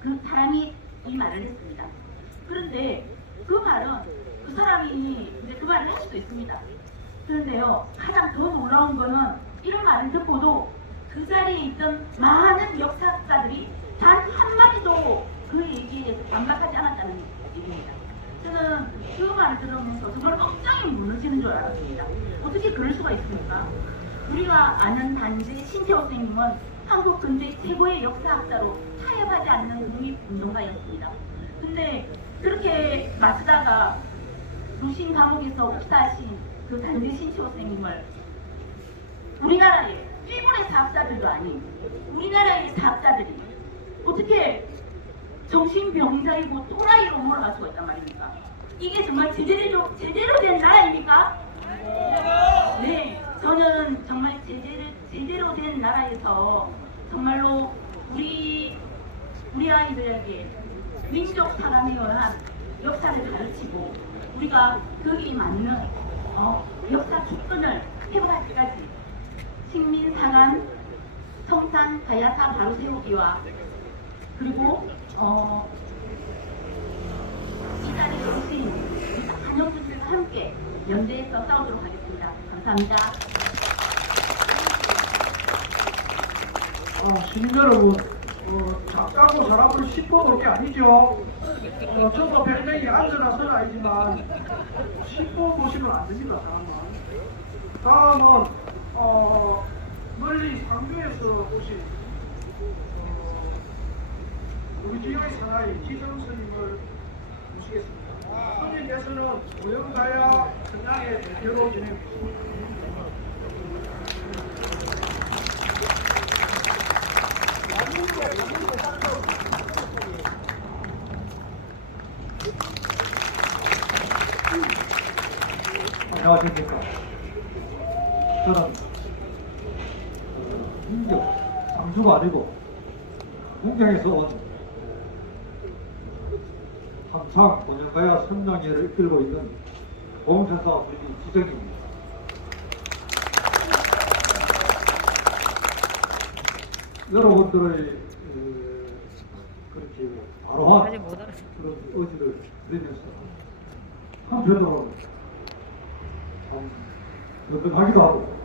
그 사람이 이 말을 했습니다. 그런데 그 말은 그 사람이 이제 그 말을 할 수도 있습니다. 그런데요, 가장 더 놀라운 거는 이런 말을 듣고도 그 자리에 있던 많은 역사학자들이 단 한마디도 그 얘기에 대해서 반박하지 않았다는 얘기입니다. 저는 그 말을 들으면서 정말 억장이 무너지는 줄 알았습니다. 어떻게 그럴 수가 있습니까? 우리가 아는 단지 신태호 선생님은 한국 근대 최고의 역사학자로 타협하지 않는 독립운동가였습니다. 근데 그렇게 맞다가 루신 감옥에서 흡사하신 그 단지 신태호 선생님을 우리나라의 일본의 사학자들도 아닌 우리나라의 사학자들이 어떻게 정신병자이고 또라이로 몰아갈 수가 있단 말입니까? 이게 정말 제대로 된 나라입니까? 네, 저는 정말 제대로 된 나라에서 정말로 우리 아이들에게 민족 사관에 의한 역사를 가르치고 우리가 거기에 맞는 역사 기본을 회복할 때까지 식민사관, 청산, 가야사 바로 세우기와 그리고 이 자리에 오신 한영수님과 함께 연대해서 싸우도록 하겠습니다. 감사합니다. 시민 여러분, 작가고 사람을 씹어 볼 게 아니죠. 저도 100명이 앉아나서는 아니지만 씹어 보시면 안 됩니다. 다음은 멀리 상주에서 오신 우리 지역의 사나이 지정 스님을 모시겠습니다. 스님께서는 고영가야 전당의 대표로 진행했습니다. 안녕하십니까. 저는 인경, 상주가 아니고 문경에서 온 함상 본연가야 선장회를 이끌고 있는 보험사사 불리 지정입니다. 여러분들의 그렇게 바로한 그런 의지를 드리면서 한편으로는 참 여건하기도 하고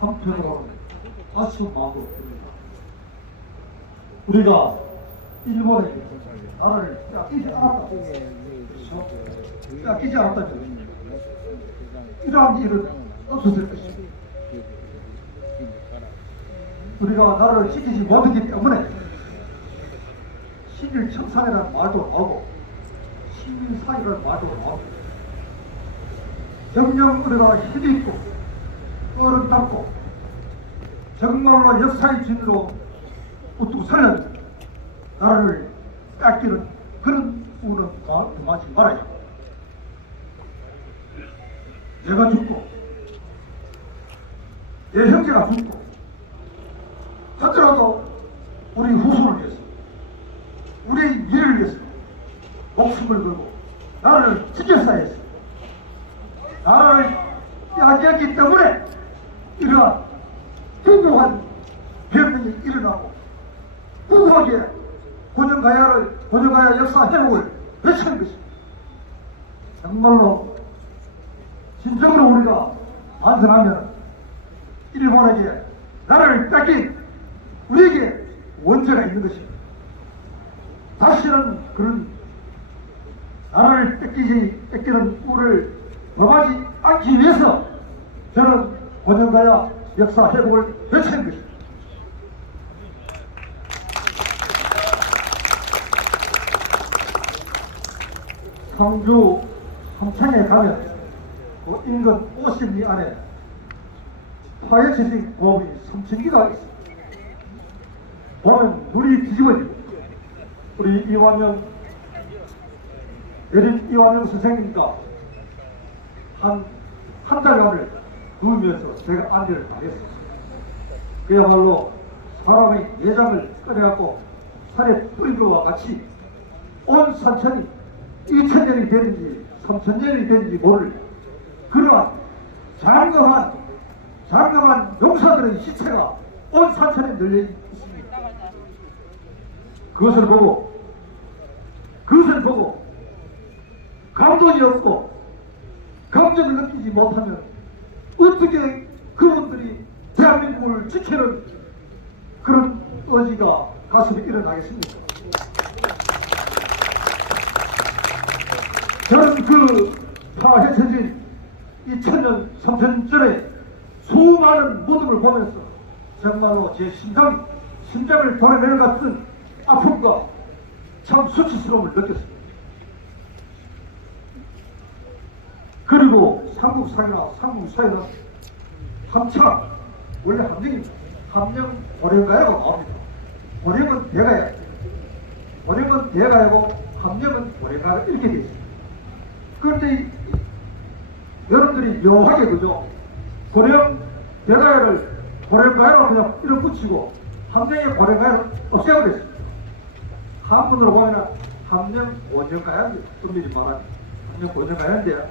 한편으로는 아쉬운 마음도 듭니다. 우리가 일본에 나라를 뺏기지 않았다. 뺏기지 않았다면 이러한 일은 없었을 것입니다. 우리가 나라를 지키지 못했기 때문에 신일청산이라는 말도 나오고 신민사회라는 말도 나오고 정녕 우리가 힘있고 어른답고 정말로 역사의 진으로 우뚝 서는 나라를 뺏기는 그런 우는 마지 말아야. 내가 죽고 내 형제가 죽고 하더라도 우리 후손을 위해서 우리의 미래를 위해서 목숨을 걸고 나라를 지켰어야 했어. 나라를 빼앗겼기 때문에 이러한 무고한 변명이 일어나고 무고하게 고정가야 역사 회복을 외치는 것입니다. 정말로 진정으로 우리가 반성하면 일본에게 나라를 뺏긴 우리에게 원죄가 있는 것입니다. 다시는 그런 나라를 뺏기는 우를 범하지 않기 위해서 저는 고정가야 역사 회복을 외치는 것입니다. 상주 함창에 가면 그 인근 50리 안에 파헤치신 보험이 섬진기가 있습니다. 보면 눈이 뒤집어지고 우리 이완영 예린 이완영 선생님과 한 달간을 누우면서 제가 안내를 당했습니다. 그야말로 사람의 내장을 꺼내갖고 산에 뿌린 것과 같이 온 산천이 2000년이 되는지 3000년이 되는지 모를 그러한 장엄한 용사들의 시체가 온 산천에 널려 있습니다. 그것을 보고 감동이 없고 감정을 느끼지 못하면 어떻게 그분들이 대한민국을 지키는 그런 의지가 가슴에 일어나겠습니까? 저는 그 파헤쳐진 2000년, 3000년 전에 수많은 무덤을 보면서 정말로 제 심장을 도려낼 것 같은 아픔과 참 수치스러움을 느꼈습니다. 그리고 삼국사기나 삼국사에는 함참 원래 함령입니다. 함령 고령가야가 나옵니다. 고령은 대가야고 함령은 고령가가 이렇게 되어 있습니다. 그런데 여러분들이 묘하게 그죠? 고령 대가야를 고령가야로 그냥 이름 붙이고 함령의 고령가야를 없애버렸습니다. 한문으로 보면 함령 고령가야입니다. 엄밀히 말하면 함령 고령가야인데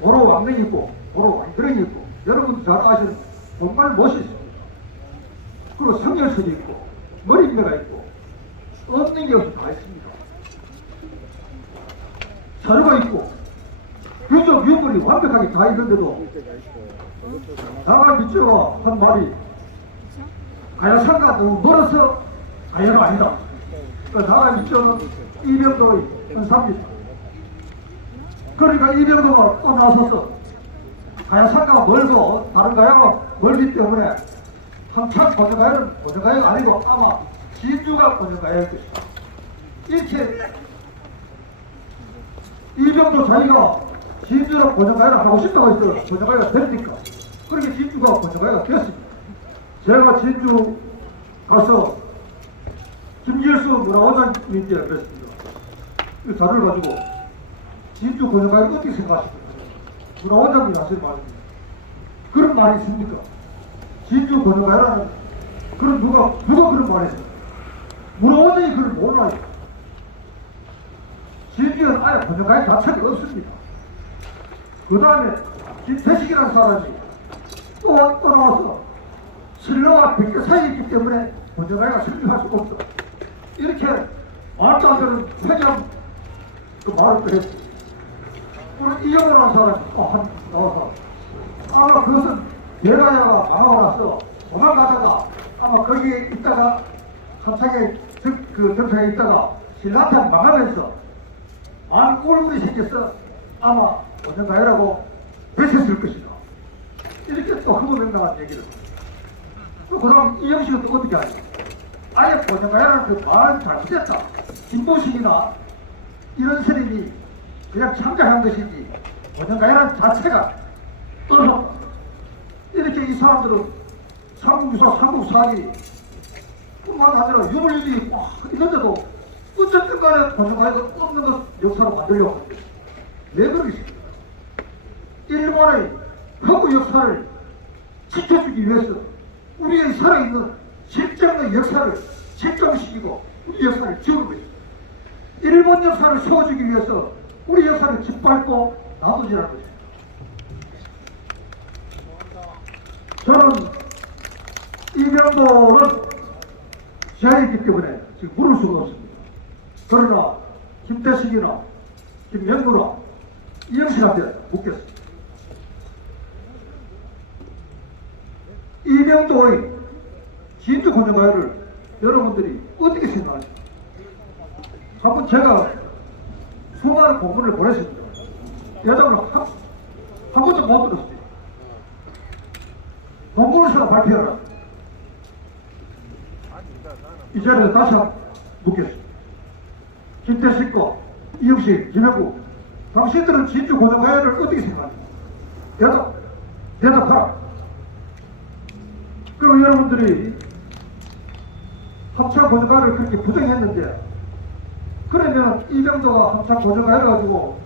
도로 왕릉이 있고 도로 왕릉이 있고 여러분도 잘 아시는 정말 멋이 있습니다. 그리고 성열설이 있고 머리뼈가 있고 없는 게 없이 다 있습니다. 자료가 있고 유적 유물이 완벽하게 다 있는데도 나가 밑에가 한 말이 가야산과 너무 멀어서 가야가 아니다. 나가 밑에는 이병도의 현사입니다. 그러니까 이병도가 또 나서서 가야산과 멀고 다른 가야가 멀기 때문에 한참 고정가야가 아니고 아마 진주가 고정가야일 것이다. 이렇게 이병도 자기가 진주랑 고정가야를 하고 싶다고 했어요. 고정가야가 됩니까? 그렇게 진주가 고정가야가 되었습니다. 제가 진주 가서 김길수 문화원장님께 그랬습니다. 이 자료를 가지고 진주 고정가야를 어떻게 생각하십니까? 문화원장님이 하신 말입니다. 그런 말이 있습니까? 진주 고정가야라는 그런 누가 그런 말이 있습니까? 문화원장이 그걸 몰라요. 진주는 아예 고정가야 자체가 없습니다. 그 다음에 김태식이라는 사람이 또 나와서 신라와 백제 사이에 있기 때문에 고정가야가 성립할 수가 없다. 이렇게 말도 안 되는 회장 그 말을 또 했습니다. 오늘 이영호라는 사람이 또 나와서 아마 그것은 대가야가 망하고 나서 도망가다가 아마 거기에 있다가 한창에 그 정상에 있다가 신라한테 망하면서 많은 꼴물이 생겨서 아마 고정가야라고 배쳤을 것이다. 이렇게 또 허무맹랑한 얘기를. 그 다음 이영식은 또 어떻게 하냐. 아예 고정가야라는 그 말은 잘못됐다. 진보식이나 이런 세력이 그냥 창작한 것이지 고정가야라는 자체가 떨어졌다. 이렇게 이 사람들은 삼국유사, 삼국사기 뿐만 아니라 유물유지 이런데도 어쨌든 간에 고정가야가 없는 것 역사로 만들려고 합니다. 왜 그러겠습니까? 일본의 허구 역사를 지켜주기 위해서 우리의 살아있는 실정의 역사를 책정시키고 우리 역사를 지우고 있습니다. 일본 역사를 세워주기 위해서 우리 역사를 짓밟고 놔두지라는 것입니다. 저는 이병도는 지하에 있기 때문에 지금 물을 수가 없습니다. 그러나 김태식이나 김영구나 이영식한테 묻겠습니다. 이병도의 진주 고정가야를 여러분들이 어떻게 생각하십니까? 한번 제가 수많은 공문을 보냈습니다. 여담을 한 번도 못 들었습니다. 공문을 써서 발표하라. 이 자리에서 다시 한번 묻겠습니다. 김태식과 이영식, 김영구, 당신들은 진주 고정가야를 어떻게 생각합니까? 대답하라. 그리고 여러분들이 합창 고정가야를 그렇게 부정했는데 그러면 이병도가 합창 고정가야를 가지고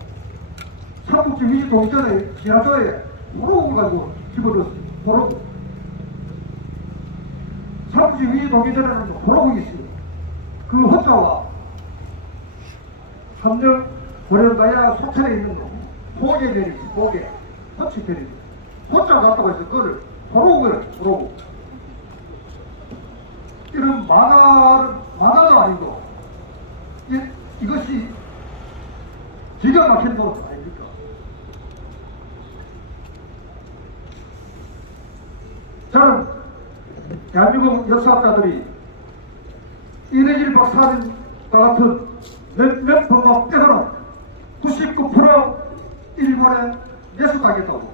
삼국지 위시 동전에 지하도에 도로를 가지고 집어넣었습니다. 도로. 삼국지 위시 동전에는 도로국이 있습니다. 그 호자와 함령 고령가야 속천에 있는 거 포개 내리지, 포개. 터치 내리지. 소자 갖다고 해서 그걸 도로고. 이런 만화도 아니고, 이것이 기가 막힌 모습 아닙니까? 저는 대한민국 역사학자들이 이래길 박사님과 같은 몇몇 범업 빼고는 99% 일본에 매수당했다고.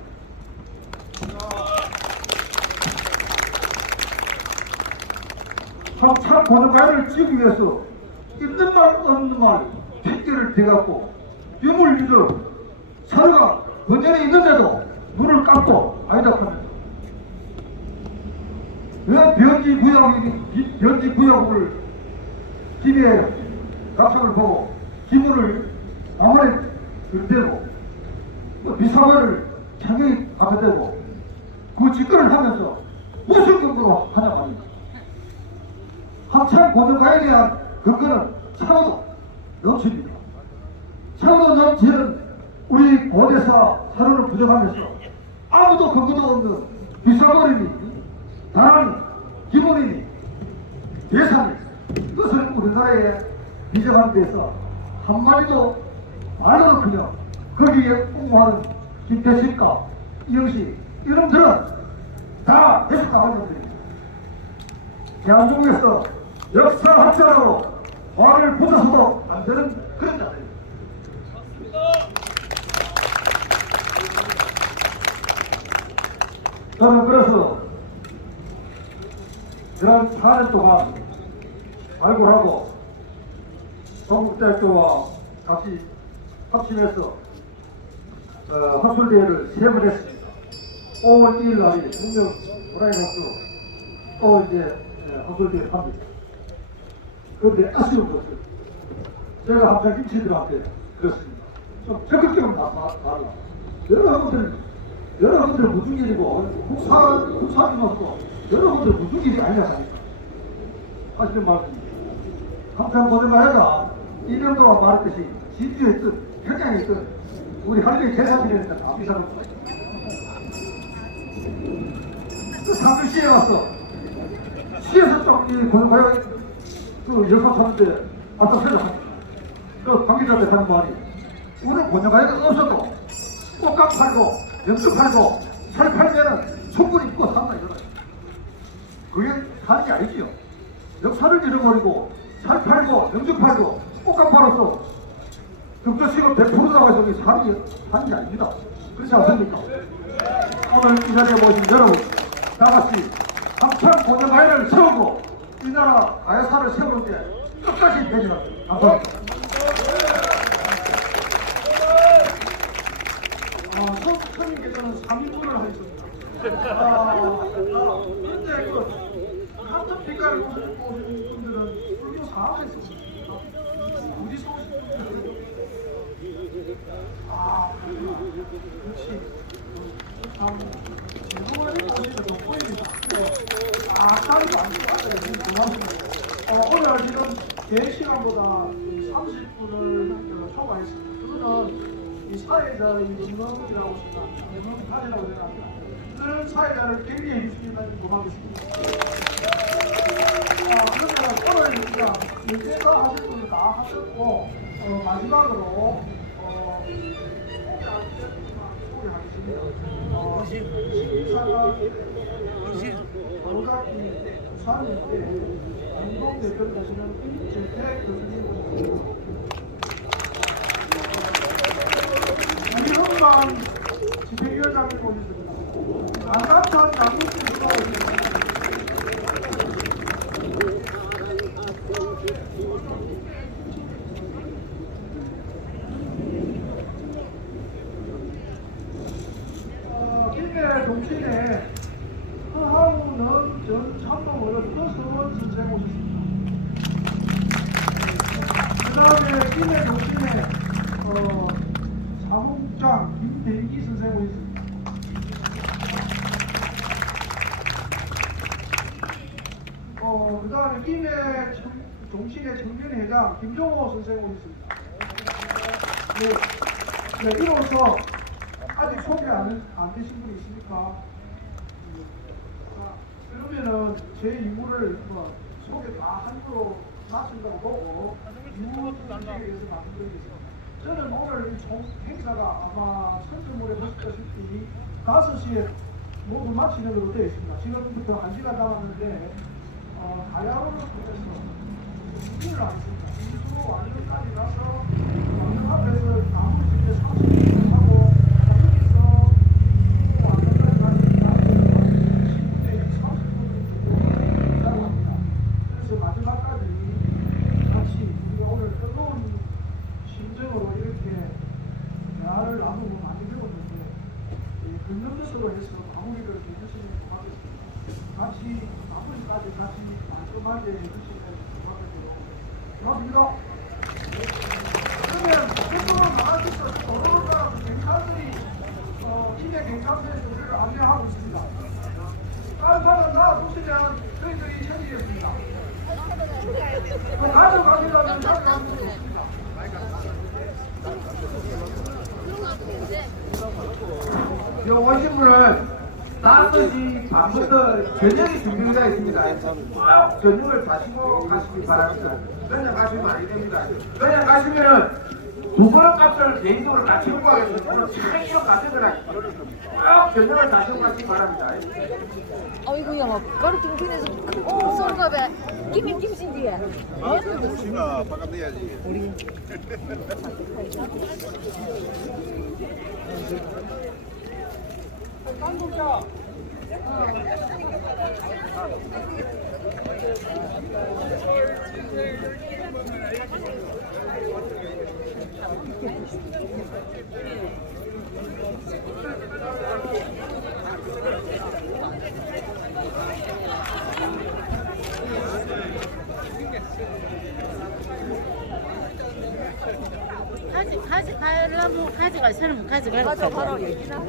참 고등가를 지기 위해서 있는 말 없는 말 핑계를 대갖고 유물유저 사료가 원전에 있는데도 눈을 감고 아니다 하면서 왜 변지 구역을 김해 각성을 보고 기문을 아무리 들대고 미사관을 창에 갖다 대고 그 짓거리를 하면서 무슨 근거로 하냐 말입니다. 한참 고등가에 대한 근거는 차고도 넘칩니다. 차고도 넘치는 우리 고대사 사료를 부정하면서 아무도 근거도 없는 비사거리니 다란히 기본이니 예산이 그것을 우리나라에 비정하는 데서 한마디도 말로는커녕 거기에 옹호하는 김태식과 이영식 이놈들은 다 해석당한 놈들입니다. 대한민국에서 역사학자로 화를 붙여서도 안 되는 그런 자들입니다. 저는 그래서 지난 4년 동안 발굴하고 동국대학교와 같이 합심해서 학술대회를 3번 했습니다. 5월 2일 날이 문명 문화인학교 또 이제 학술대회를 합니다. 그런데 아쉬운 것은 제가 항상 김씨들한테 그렇습니다. 좀 적극적으로 말라. 여러분들 무슨 일이고 국사님으로서 여러분들 무슨 일이 아니냐 하시는 말씀입니다. 항상 고등가야가 이명도가 말했듯이 진주에 있든 평양에 있든 우리 하루에 제사지내는 데는 안 비싸는 거예요. 그 상주시에 가서 시에서 좀 이 고등가야 그 여사 타는데 아까 생각합니다. 그 관계자들 하는 말이 우리는 고등가야가 없어도 꽃감 팔고 염주 팔고 살 팔면은 충분히 입고 산다 이거예요. 그게 하는 게 아니지요. 역사를 잃어버리고 살 팔고 염주 팔고 꽃감 팔아서 금도식을 100% 나가서 사는 게 아닙니다. 그렇지 않습니까? 오늘 이 자리에 모신 여러분 다같이 함천 고등가야를 세우고 이 나라 가야사를 세우는데 끝까지 매진합니다. 감사합니다. 선생님께서는 3인분을 하셨습니다. 그런데 그 같은 빛깔을 보는 분들은 불교 사업에 있었습니다. 어디 쏘십니까? 역시 참 제도가 되고 어디서 돋보입니다. 딸도 안 좋아요. 오늘 지금 제 시간보다 30분을 초과했습니다. 그거는 이 사회자의 임원이라고 생각합니다. 임원파이라고 생각합니다. 그런 사회자를 격리해 주시면 고맙겠습니다. 그러면 오늘 우리가 이제가 하실 분을 다 하셨고 마지막으로 소개하겠습니다. 시기사가 고등학교 부산인데 운동 대표를 하시는 재택 교수님 이형만 집행위원장님 모셨습니다. 안감산 장군님도 오셨습니다. 김해 동신에 허하우는 전 참모원을 허수원 선생 오셨습니다. 그 다음에 김해 동신에 사무국장 김대기 선생 오셨습니다. 그 다음에 김해 동신의 청년회장 김종호 선생 오셨습니다. 네. 네, 이로써 아직 소개 안 되신 분이 있습니까? 자, 그러면은 제 임무를 뭐 소개 다 한으로 마친다고 보고 임무 분석에 대해서 말씀드리겠습니다. 저는 오늘 총 행사가 아마 선점물에 보시다시피 5시에 모두 마치는 걸로 되어 있습니다. 지금부터 1시간 남았는데 가야로를 통해서 준비를 안 했습니다. 인수로 완전까지 가서 완전 앞에서 나무 집에 30분 하고 여기서 완전까지 가는 10분에 30분 정도 있다고 합니다. 그래서 마지막까지 같이 우리가 오늘 뜨거운 심정으로 이렇게 대화를 나누고 많이 배웠는데 긁는 것으로 해서 마무리를 해주시면 고맙겠습니다. 같이 마무리까지 같이 깔끔하게 해주시면 고맙겠습니다. 고맙습니다. 그러면 대표는 나가셔서 도로가 경찰들이 기내 경찰서에서 우리를 안내하고 있습니다. 깔판은 나와주시면 저희들이 처리했습니다. 가져가시려면 가져가시면 좋습니다. 여 오신 분은 5시 반부터 저녁이 준비되어 있습니다. 꼭 저녁을 다시고 가시기 바랍니다. 그냥 가시면 안 됩니다. 그냥 가시면은 두 번 값을 개인적으로 다 치고 가겠습니다. 차이로 가시더라. 꼭 저녁을 다시고 가시기 바랍니다. 어이구야, 바로 등산에서 쏠까봐 김신지에. 혹시나 바깥 내야지. 우리. 가져가려면 가져갈 사람은 가져가라. 가져가라 얘기나.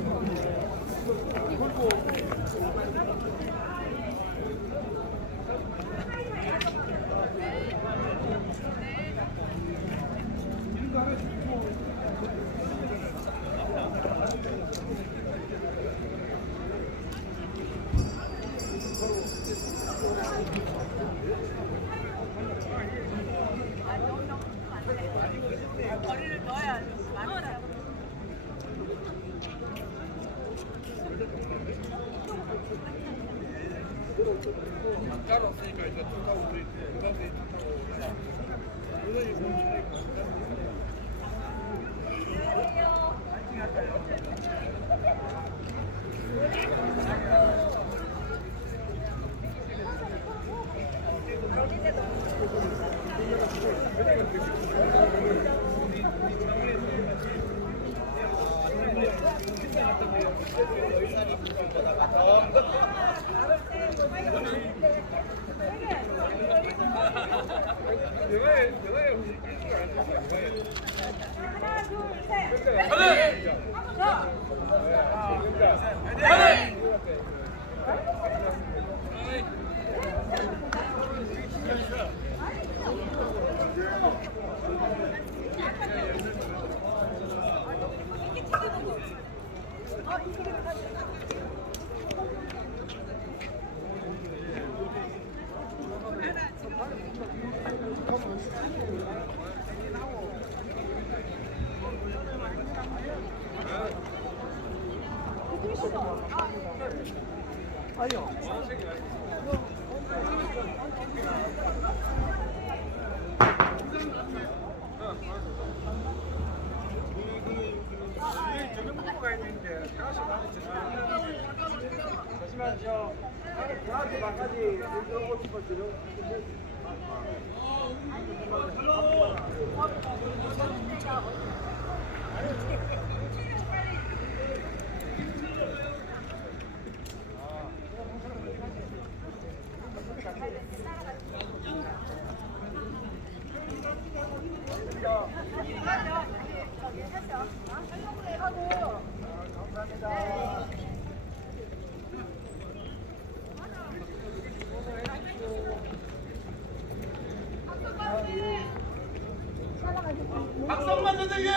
박성만 선생님!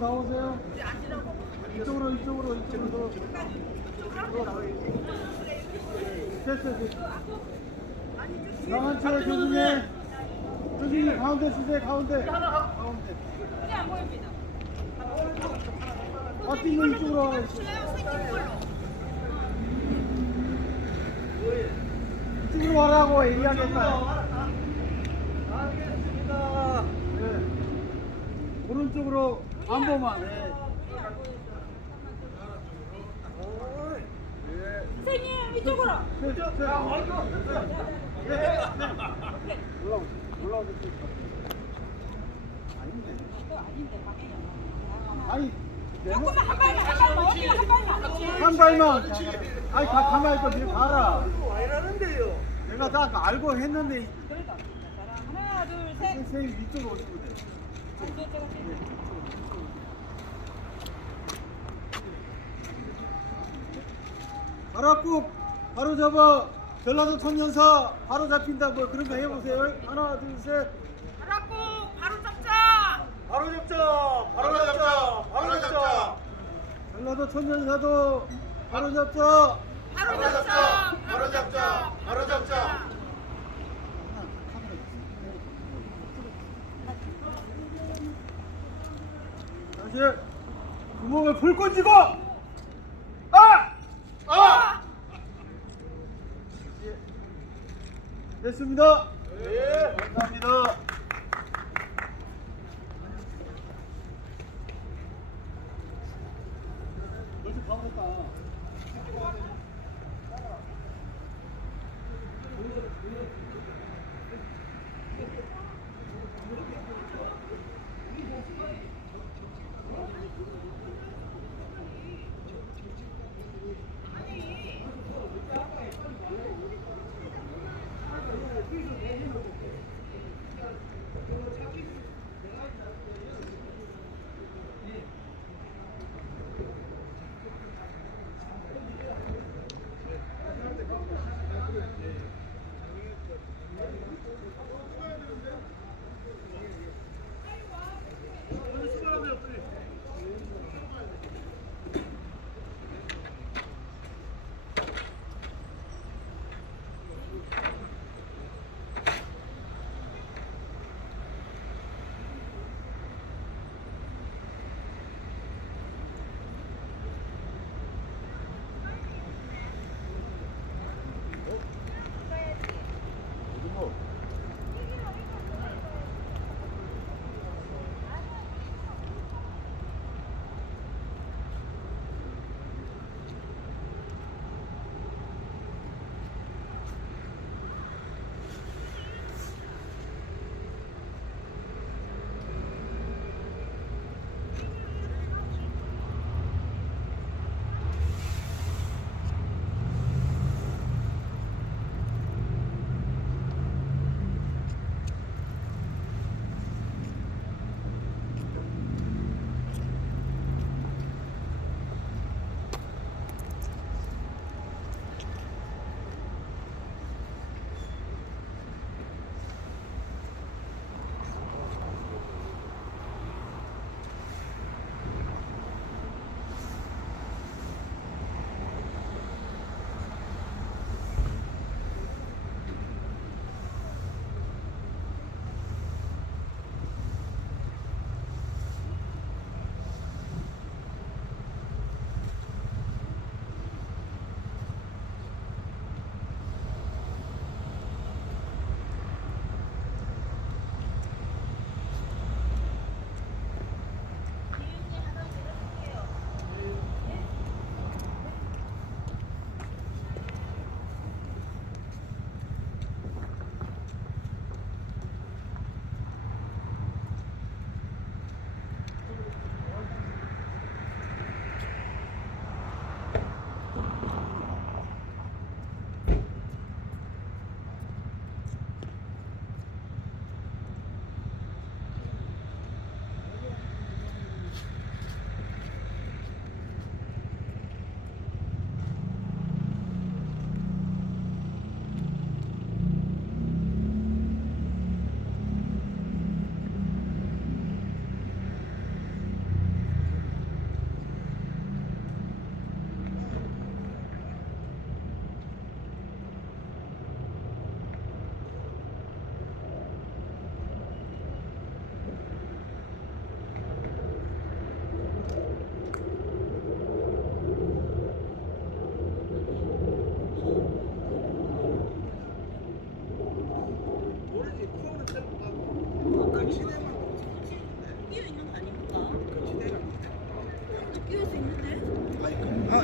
나오세요. 이쪽으로. 됐어. 나만 채워 교수님 가운데 주세요. 가운데. 앞뒤로 이쪽으로 와. 이쪽으로 와라고 얘기하겠다. 알겠습니다. 네. 오른쪽으로 한 번만. 네. 선생님 이쪽으로. 올라오세요. 아니, 조금만 한 발만. 한 발만. 아니, 가만히 있어. 뒤에 가라. 왜 이러는데요? 내가 다 알고 했는데. 하나 둘 셋. 선생님 이쪽으로 오시면 돼. 가락국 바로 잡아. 전라도 청년사 바로 잡힌다. 뭐 그런 거 해보세요. 하나 둘 셋. 가락국 바로 잡자. 바로 잡자. 전라도 청년사도 바로 잡자. 바로 잡자. 다시 구멍을 풀 꽂히고. 됐습니다. 네, 감사합니다. 벌써 다 오겠다.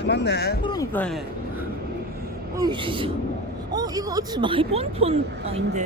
맞네. 그러니까. 진짜. 이거 어디서 많이 본 폰 아닌데.